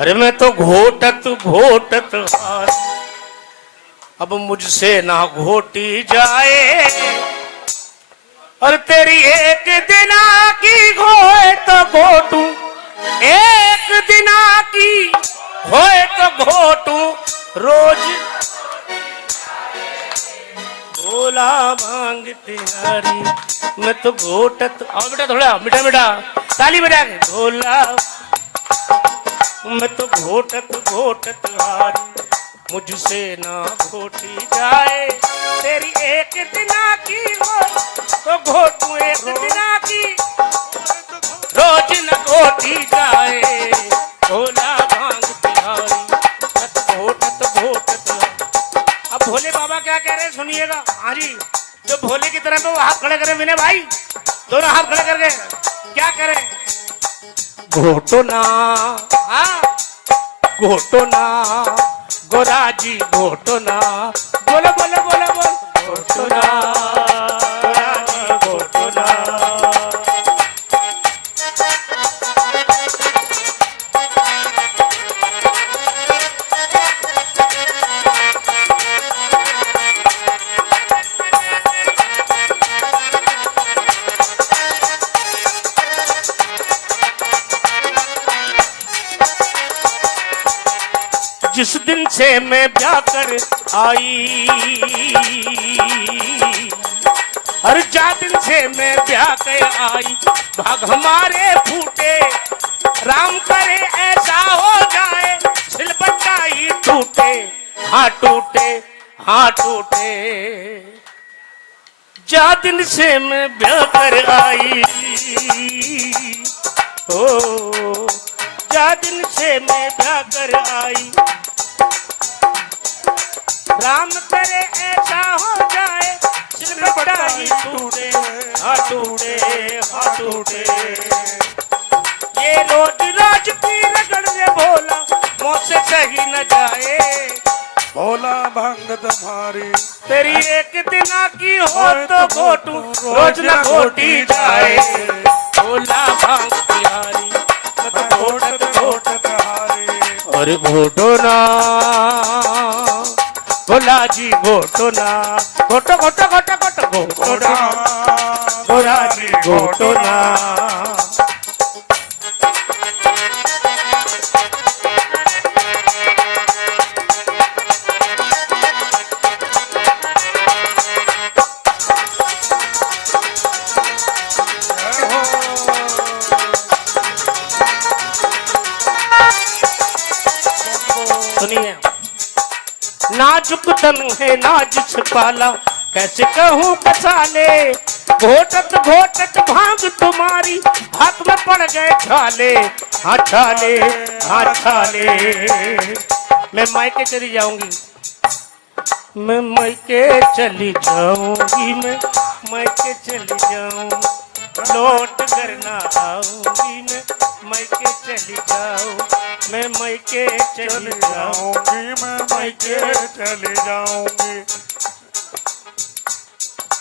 अरे मैं तो घोटत घोटत हार, अब मुझसे ना घोटी जाए, और तेरी एक दिना की होए तो घोटू, एक दिना की होए तो घोटू रोज। भोला भांग तिहारी, मैं तो घोटत, आओ बेटा थोड़ा मीठा मीठा ताली बजा के। भोला मैं तो घोटत घोटत हारी, मुझसे ना घोटी जाए, तेरी एक दिना की हो तो घोटू, एक दिना की रोज न घोटी जाए। भोला भांग तिहारी, घोटत घोटत। अब भोले बाबा क्या कह रहे हैं सुनिएगा। हाँ जी, जो भोले की तरह पे वो हाथ खड़े करें विनय भाई, दोनों हाथ खड़े करके क्या करें? घोटो ना, हाँ घोटो ना गोरा जी, घोटो ना, बोलो बोलो बोलो बोलो, घोटो ना गोरा जी, घोटो ना। जिस दिन से मैं ब्याह कर आई, हर जा दिन से मैं ब्याह कर आई, भाग हमारे फूटे, राम करे ऐसा हो जाए, सिलबट्टा ही टूटे, हाँ टूटे हाँ टूटे। जा दिन से मैं ब्याह कर आई, ओ जा दिन से मैं ब्याह कर आई, राम करे ऐसा हो जाए, सिलबट्टा ही टूटे, हाँ टूटे हाँ टूटे। ये रोज रोज की रगड़ में भोला मुझसे सही न जाए, भोला भांग तुम्हारी, तेरी एक दिना की हो तो घोटू, रोज न घोटी जाए। भोला भांग तिहारी, मैं तो घोटत घोटत हारे, और घोटो ना भोला जी, घोटो ना, घोटो घोटो घोटो घोटो घोटो ना भोला जी, घोटो ना। सुनिए, नाजुक तन है नाज छिपाला, कैसे कहूँ कसाले, घोटत घोटत भांग तुम्हारी, हाथ में पड़ गए छाले, हाँ छाले हाँ छाले। मैं मायके चली जाऊंगी, मैं मायके चली जाऊंगी, मैं मायके चली जाऊंगी, लौट कर ना आऊंगी, मैं मायके चली जाऊं, मैं मायके चली जाऊंगी, मैं मायके चली जाऊंगी,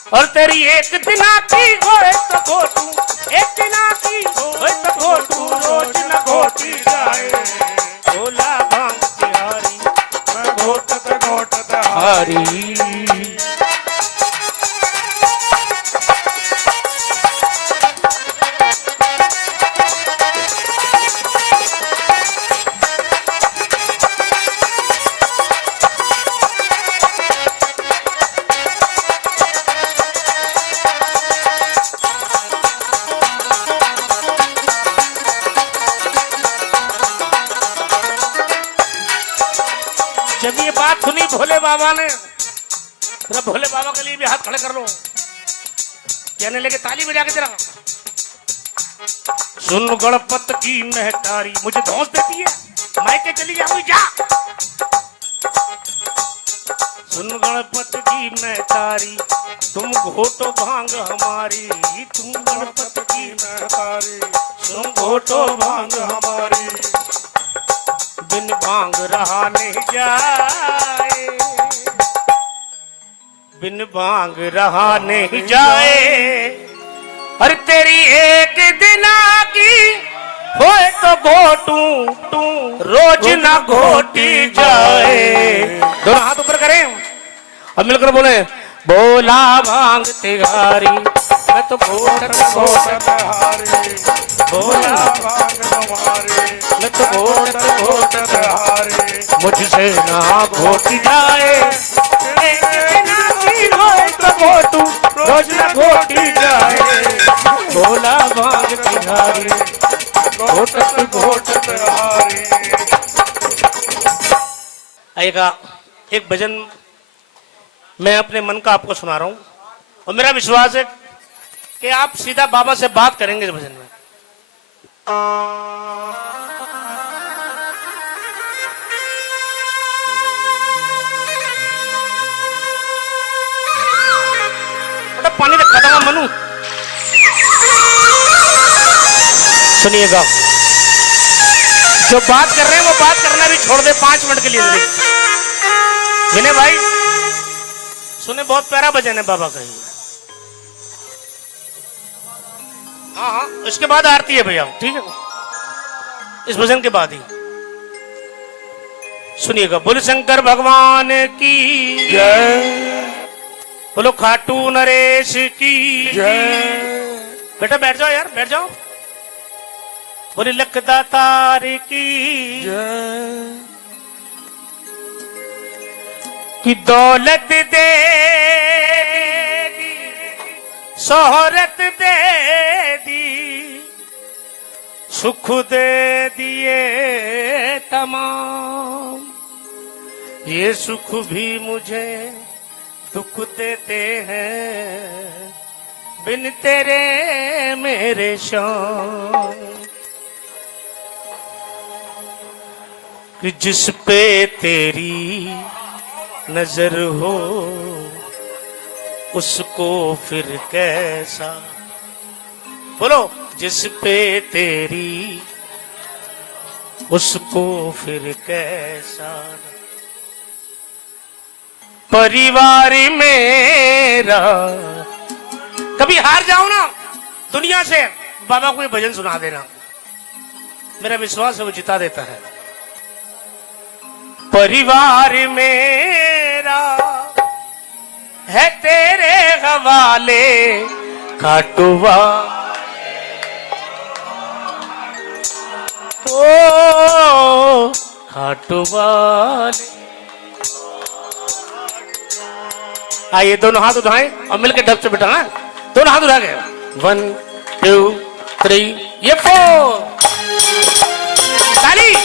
और तेरी एक दिना की होए तो घोटू, एक दिना की होए तो घोटू, रोज न घोटी जाए भोला भांग तिहारी, मैं घोटत घोटत हारी। जब ये बात सुनी भोले बाबा ने, तो भोले बाबा के लिए भी हाथ खड़े कर लो, कहने लगे ताली बजा के जरा। सुन गणपत की महतारी, मुझे धौंस देती है, मायके चली जाऊंगी जा। सुन गणपत की महतारी, तुम घोटो भांग हमारी, तुम गणपत की महतारी, तुम घोटो भांग हमारी, बिन भांग रहा नहीं जाए, बिन भांग रहा नहीं जाए। अरे तेरी एक दिना की होए तो घोटू तू, रोज ना घोटी जाए। दोनों हाथ ऊपर करें और मिलकर बोले बोला भांग तिहारी, मैं तो घोटत घोटत हारी, बोला भांग हमारी, मैं तो घोटत घोटत हारी, मुझसे ना घोटी जाए। एक दिना की होए तो घोटू, रोज ना घोटी जाए भोला भांग तिहारी, घोटत घोटत हारी। आइएगा एक भजन मैं अपने मन का आपको सुना रहा हूं और मेरा विश्वास है कि आप सीधा बाबा से बात करेंगे इस भजन में। पानी रखा था मनु, सुनिएगा जो बात कर रहे हैं वो बात करना भी छोड़ दे 5 मिनट के लिए। विनय भाई सुने, बहुत प्यारा भजन है बाबा का। हाँ हाँ, इसके बाद आरती है भैया, ठीक है, इस भजन के बाद ही सुनिएगा। बोल शंकर भगवान की जय, बोलो खाटू नरेश की जय, बेटा बैठ जाओ यार, बैठ जाओ। बोले लखदातार की जय, कि दौलत दे दी, शोहरत दे दी, सुख दे दिए तमाम, ये सुख भी मुझे दुख देते हैं, बिन तेरे मेरे शाम। कि जिस पे तेरी नजर हो उसको फिर कैसा, बोलो जिस पे तेरी उसको फिर कैसा। परिवार मेरा, कभी हार जाओ ना दुनिया से, बाबा को ये भजन सुना देना, मेरा विश्वास है वो जिता देता है। परिवार मेरा है तेरे हवाले, खाटुआ ओ खाटुवाले। आइए दोनों हाथ उठाएं और मिलकर डब से बिठाएं, दोनों हाथ उठा के 1 2 3 ये 4 ताली।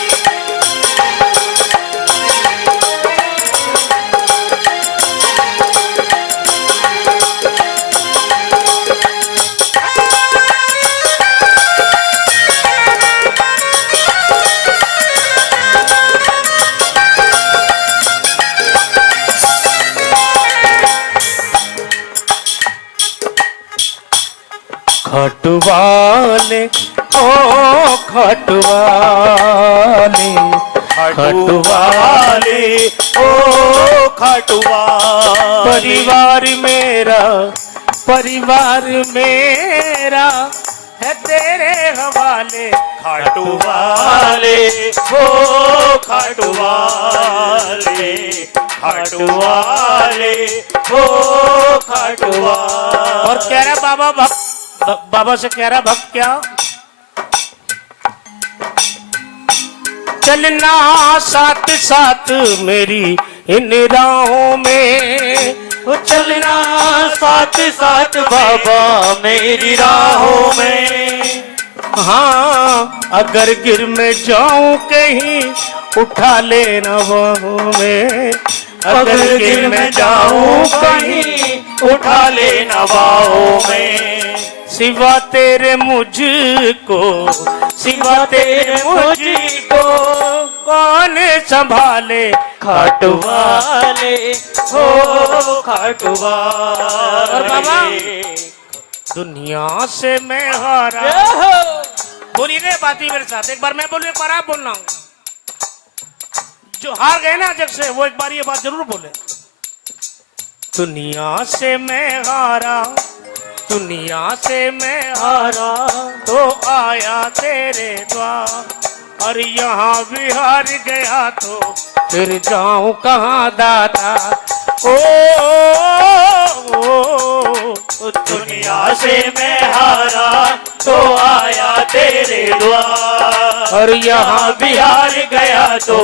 खटवाले ओ खटवाले, खटवाले ओ खटवाले, परिवार मेरा परिवार मेरा है तेरे हवाले। खाटू वाले हो खाटू वाले, खाटू वाले हो खाटू वाले। और कह रहा बाबा बाबा से कह रहा भक्त क्या, चलना साथ साथ मेरी इन राहों में, चलना साथ साथ बाबा मेरी राहों में। हाँ अगर गिर में जाऊं कहीं उठा लेना बाहों में, अगर गिर में जाऊं कहीं उठा लेना बाहों में। सिवा तेरे मुझको, सिवा तेरे मुझको कौन संभाले। खाटू वाले हो खाटू और बाबा वाले। दुनिया से मैं हारा। बोलिए गए बात ही मेरे साथ, एक बार मैं बोलूं एक बार आप बोलना। जो हार गए ना जग से वो एक बार ये बात जरूर बोले। दुनिया से मैं हारा, दुनिया से मैं हारा तो आया तेरे द्वार, और यहाँ भी हार गया तो फिर जाऊं कहाँ दाता। ओ, दुनिया से मैं हारा तो आया तेरे द्वार, और यहाँ भी हार गया तो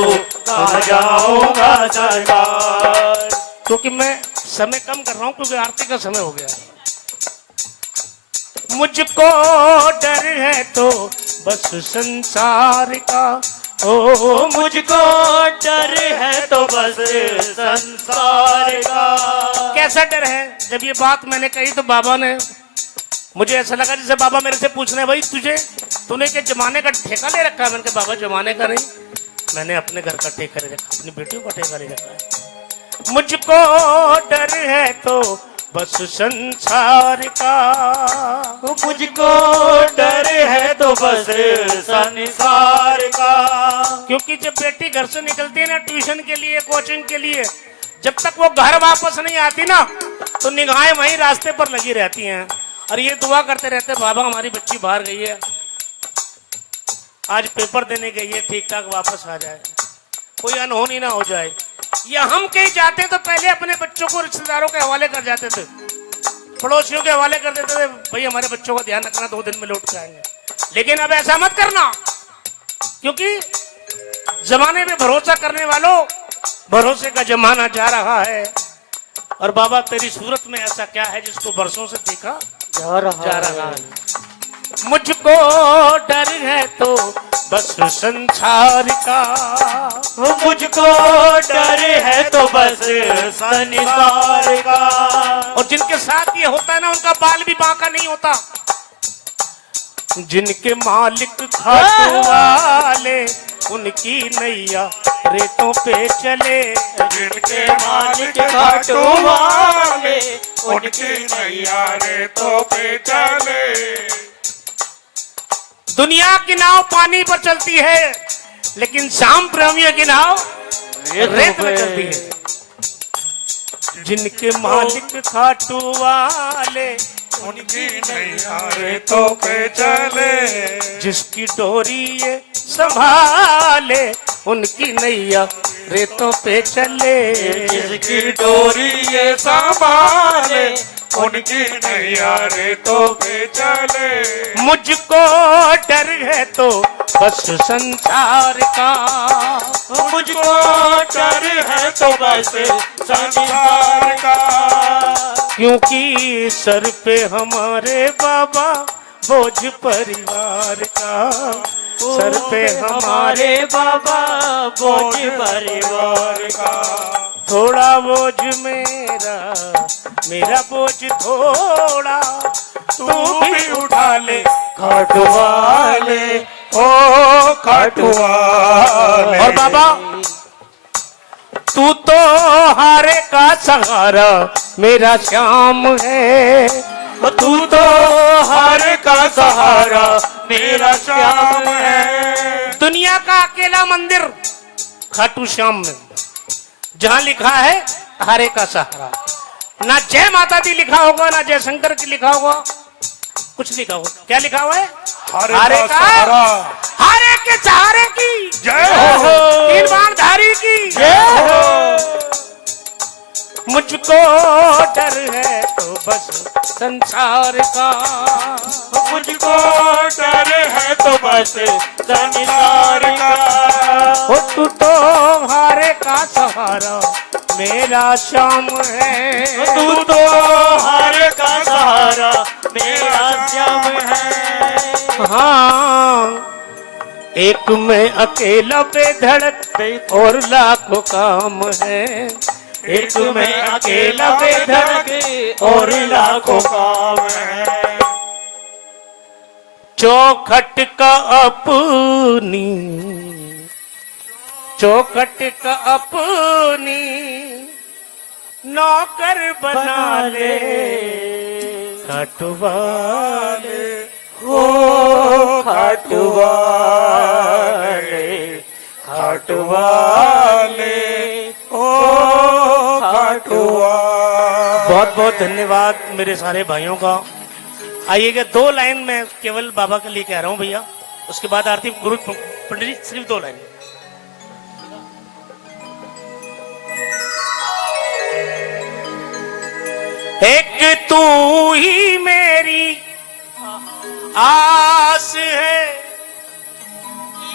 कहाँ जाऊंगा सरकार। क्योंकि मैं समय कम कर रहा हूँ क्योंकि आरती का समय हो गया। मुझको डर है तो बस संसार का, ओ मुझको डर है तो बस संसार का। कैसा डर है? जब ये बात मैंने कही तो बाबा ने, मुझे ऐसा लगा जैसे बाबा मेरे से पूछ रहे भाई तूने क्या जमाने का ठेका ले रखा है? मैंने कहा बाबा जमाने का नहीं, मैंने अपने घर का ठेका ले रखा, अपनी बेटियों का ठेका ले रखा है। मुझको डर है तो बस संसार का, मुझको डर है तो बस संसार का। क्योंकि जब बेटी घर से निकलती है ना ट्यूशन के लिए, कोचिंग के लिए, जब तक वो घर वापस नहीं आती ना तो निगाहें वहीं रास्ते पर लगी रहती हैं और ये दुआ करते रहते बाबा हमारी बच्ची बाहर गई है, आज पेपर देने गई है, ठीक ठाक वापस आ जाए, कोई अनहोनी ना हो जाए। या हम कहीं जाते तो पहले अपने बच्चों को रिश्तेदारों के हवाले कर जाते थे, पड़ोसियों के हवाले कर देते थे, भाई हमारे बच्चों का ध्यान रखना 2 दिन में लौट के आएंगे। लेकिन अब ऐसा मत करना, क्योंकि जमाने में भरोसा करने वालों, भरोसे का जमाना जा रहा है। और बाबा तेरी सूरत में ऐसा क्या है जिसको बरसों से देखा जा रहा है? मुझको डर है तो बस संसार का, मुझको डर है तो बस संसार का। और जिनके साथ ये होता है ना उनका बाल भी बांका नहीं होता। जिनके मालिक खाटू वाले उनकी नैया रेतों पे चले, जिनके मालिक खाटू वाले उनकी नैया रेतों पे चले। दुनिया की नाव पानी पर चलती है लेकिन शाम प्रेमियों की नाव रेत में चलती है। जिनके मालिक खाटू वाले उनकी नैया रेतों पे चले, जिसकी डोरी ये संभाले उनकी नैया रेतों पे चले। जिसकी डोरी ये संभाले उनकी नैया रेतों पे चले। मुझको डर है तो बस संसार का, मुझको डर है तो बस संसार का। क्योंकि सर पे हमारे बाबा बोझ परिवार का, सर पे हमारे बाबा बोझ परिवार का। थोड़ा बोझ मेरा, मेरा बोझ थोड़ा, तू भी उठा ले खाटू वाले ओ खाटू वाले। और बाबा तू तो हारे का सहारा मेरा श्याम है, तू तो हार का सहारा मेरा श्याम है। दुनिया का अकेला मंदिर खाटू श्याम में, जहां लिखा है हारे का सहारा। ना जय माता दी लिखा होगा, ना जय शंकर की लिखा होगा, कुछ लिखा होगा। क्या लिखा हुआ है? हरे का सहारा। हारे के सहारे की जय हो। तीन बाण धारी की जय हो। मुझको डर है तो बस संसार का, मुझको डर है तो बस संसार का। हो तू तो हारे का सहारा मेरा श्याम है, तू तो हार का सहारा मेरा श्याम है। हाँ एक मैं अकेला बेधड़क और लाखों काम है, एक मैं अकेला बेधड़क और लाखों काम है। चौखट का अपनी, चौखट का अपनी नौकर बना ले, खटवाले हो खटवाले खटवाले ओ खटवा। बहुत बहुत धन्यवाद मेरे सारे भाइयों का। आइएगा 2 लाइन में केवल बाबा के लिए कह रहा हूं भैया, उसके बाद आरती गुरु पंडित जी सिर्फ 2 लाइन। एक तू ही मेरी आस है,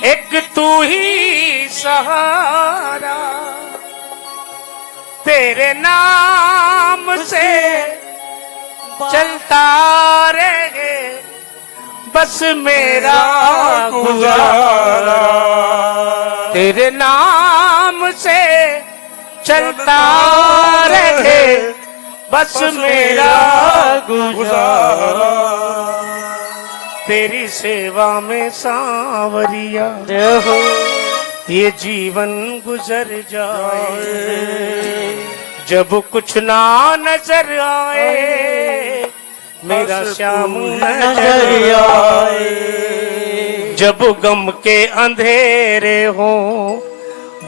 एक तू ही सहारा, तेरे नाम से चलता रहे बस मेरा गुजारा, तेरे नाम से चलता रहे बस मेरा गुजारा, तेरी सेवा में सांवरिया ये जीवन गुजर जाए, जब कुछ ना नजर आए मेरा श्याम नजर आए, जब गम के अंधेरे हो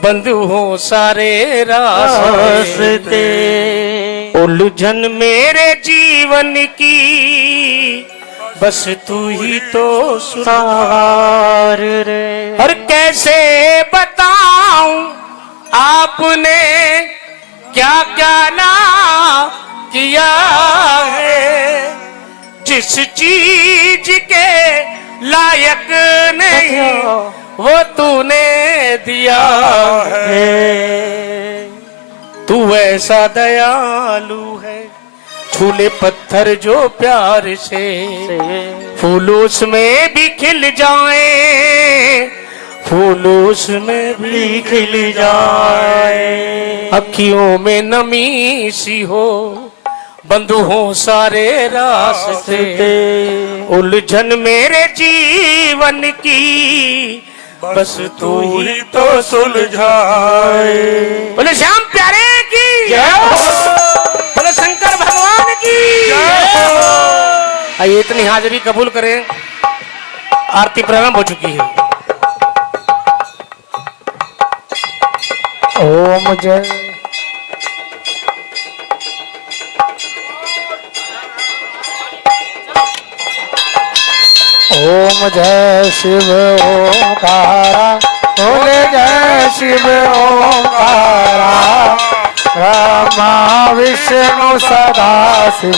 बंद हो सारे रास्ते, उलझन मेरे जीवन की बस तू ही तो सुधार रे। और कैसे बताऊं आपने क्या क्या ना किया है, जिस चीज के लायक नहीं वो तूने दिया है। तू ऐसा दयालु है, छूले पत्थर जो प्यार से फूल उसमें भी खिल जाए, फूल उसमें भी खिल जाए, अखियों में नमी सी हो बंद हो सारे रास्ते, उलझन मेरे जीवन की बस तू ही तो सुलझाए। बोले श्याम प्यारे की जय हो, बोले शंकर भगवान की जय हो। आइए इतनी हाजिरी कबूल करें, आरती प्रारंभ हो चुकी है। ओम जय ओम जय शिव ओंकारा, बोले जय शिव ओंकारा, ब्रह्मा विष्णु सदा शिव,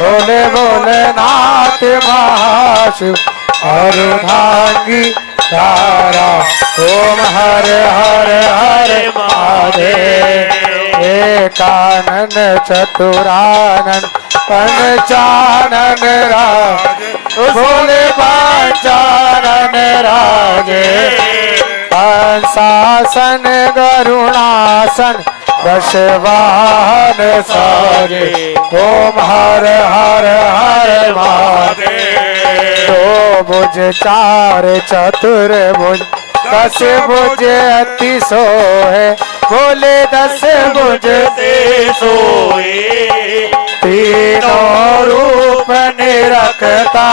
बोले बोले नाथ महाशिव, अर्धांगी तारा, ओम हरे हरे हरे महादेव, एकानन चतुरानन पंचानन राज, बोले पंचानन राजे, पंचासन गरुणासन दश वाहन साजे, ओम हर हर हर महादेव। दो भुज चार चतुर भुज, 10 भुज अति सोहे, बोले 10 भुज ते सोए, तीनों रूप निरखता,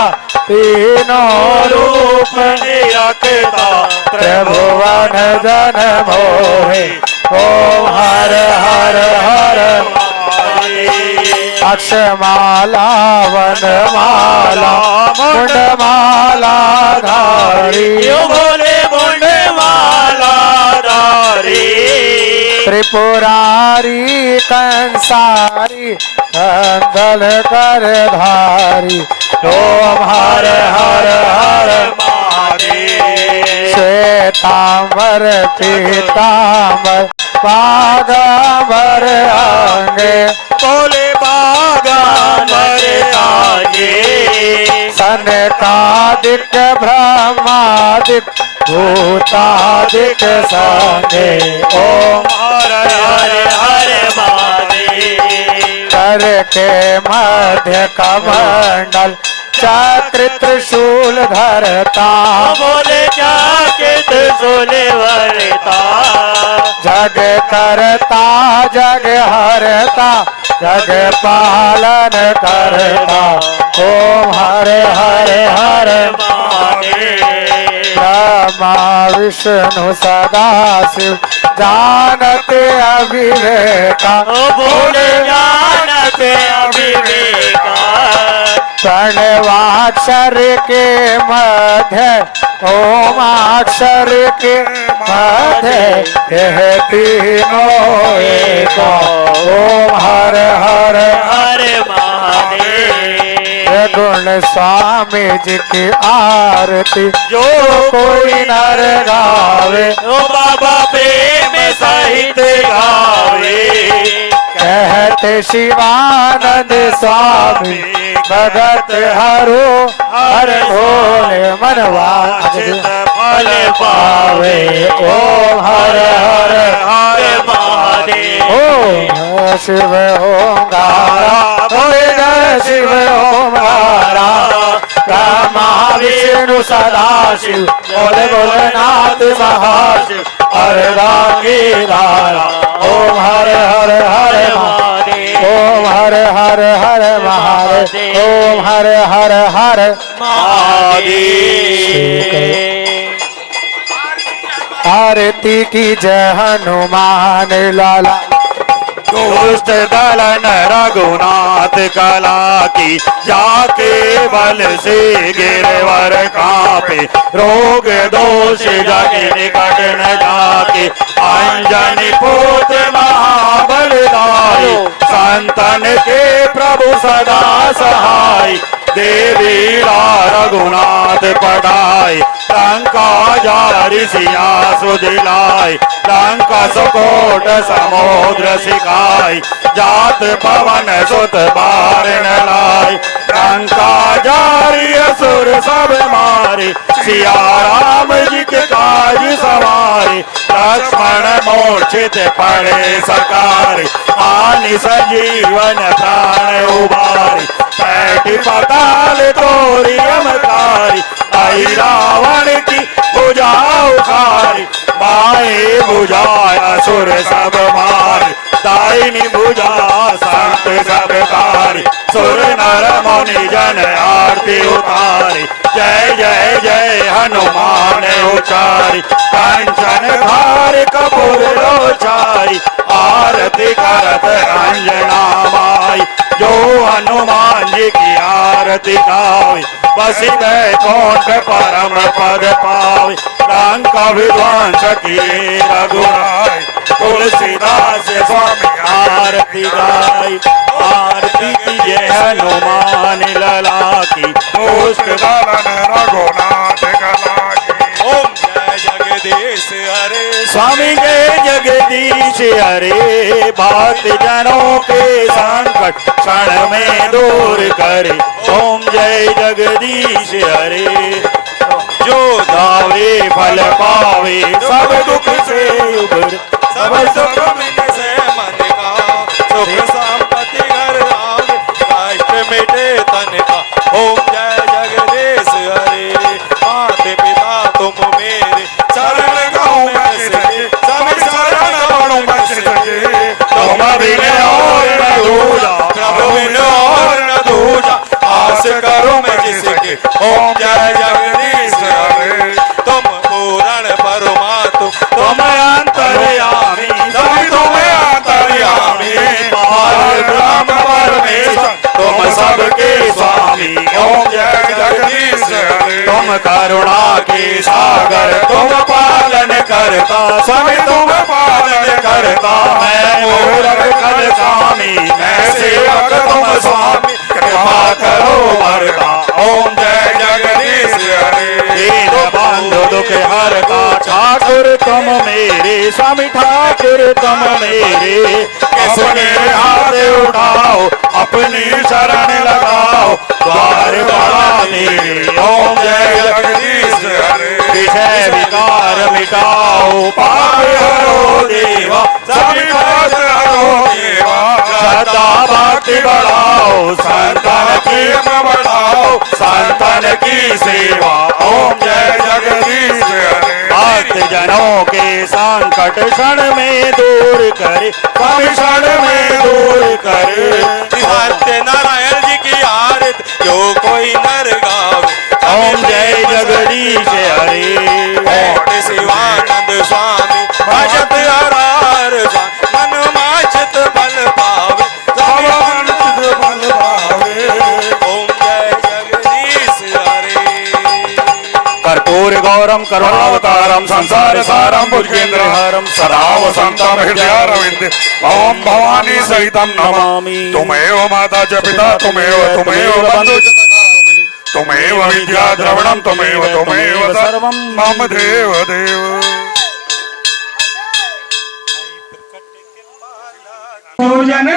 तीनों रूप निरखता, त्रिभुवन जन मोहे, ओम हर हर हर महादेव। अक्षमाला वनमाला मुंडमाला धारी यो बोले मुंड माला धारी त्रिपुरारी कंसारी अंधल कर धारी ओम हर हर हर महादेव श्वेतांबर पीतांबर बागांबर अंगे बोले बागांबर आगे सनकादिक ब्रह्मादिक भूतादिक संगे ओम हर हर हर महादेव कर के मध्य कमंडल चक्र त्रिशूल धरता बोले जाके त्रिशूल वरता जग करता जग हरता जग पालन करता ओम हर हर हर महादेव ब्रह्मा विष्णु सदा शिव जानत अविवेका ओ बोले जानते अविवेका प्रणवाक्षर के मध्य ओमाक्षर के मध्य यह तीनों एक ओम हर हर हर महादेव गुण स्वामी जी की आरती जो कोई नर गावे ओ बाबा प्रेम सहित गावे कहते शिवानंद स्वामी भगत हरो हर भोले मनवांछित फल पावे ओम हर हर हर महादेव ओम शिव ओंकारा भोले शिव ओंकारा ब्रह्मा विष्णु सदा शिव बोले भोलेनाथ महाशिव अर्धांगी धारा ओम हर हर हर महादेव ओम हर हर हर महादेव ओम हर हर हर महादेव आरती की जय हनुमान लाला दुष्ट दलन रघुनाथ कला की जाके बल से गिरवर कापे रोग दोष जाके निकट न जाके अंजनी पुत्र महाबलदाई संतन के प्रभु सदा सहाय देवी रघुनाथ पढ़ाई लंका जारी सिया सुदिलाई लंका सुकोट समुद्र सिखाई जात पवन सुत बार न लाई लंका जारी असुर सब मारे सिया राम जी के काज सवारे लक्ष्मण मूर्छित पड़े सकार आनि संजीवन प्राण उबारी पैठ पताल तोरी यमकारी आई रावण की भुजा उखारी बाएं भुजा असुर सब मारी दाहिनी भुजा संत सब कारी सुर नर मुनि जन आरती उतारी जय जय जय हनुमान उचारी कंचन धार कपूर लोचारी आरती करत अंजना माई जो हनुमान जी की आरती गावे बसी बैकुंठ परम पद पावे लंका विध्वंस किए रघुराय तुलसीदास स्वामी आरती गाय आरती कीजिए हनुमान लला की दुष्ट दलन रघुनाथ कला की ओम जय जगदीश हरे स्वामी जय जगदीश हरे भक्त जनों के संकट क्षण में दूर करे ओम जय जगदीश हरे जो धावे फल पावे सब दुख से उबर सब सुख मिले से मन का सुख संपत्ति घर आवे कष्ट मिटे तन का ओम जय जगदीश हरे माते पिता तुम मेरे शरण गाँव में सके सब शरण पड़ो में सके तुम बिन और न दूजा प्रभु बिन और न दूजा आस करो मैं जिसके ओम जय जगदीश हरे तुम पूर्ण परमात्म तुम अंतर्यामी सभी तुम्हें अंतर्यामी ब्रह्म परमेश्वर करुणा के सागर तुम पालन करता स्वामी तुम पालन करता मैं मूरख खल स्वामी मैं सेवक तुम स्वामी कृपा करो वरदा ओम जय जगदीश हरे दीन बंधु दुख हरता ठाकुर तुम मेरे स्वामी ठाकुर तुम मेरे अपने हाथ उठाओ अपनी शरण लगाओ द्वार बड़ा मेरे ओम जय जगदीश हरे विषय विकार मिटाओ पाप हरो देवा सभी पाप हरो देवा श्रद्धा भक्ति बढ़ाओ संतन की बढ़ाओ संतन की सेवा ओम जय जगदीश हरे भक्त जनों के संकट क्षण में दूर करे क्षण में दूर करे सत्यनारायण जी की आरती जो कोई नर गावे ओम जय जगदीश हरे ओम शिवानंद स्वामी भजत हरार मन माचत बल पावे बल पावे ओम जय जगदीश हरे कर्पूर गौरम करुणावतारम संसार सारम भुजगेंद्रहारम सदा वसंतम हृदयारविंदे ओम भवानी सहितम नमामि तुमेव माता च पिता तुमेव बंधु च सखा तुमेव विद्या द्रवणम तुमेव सर्वं मम देव देव पूजन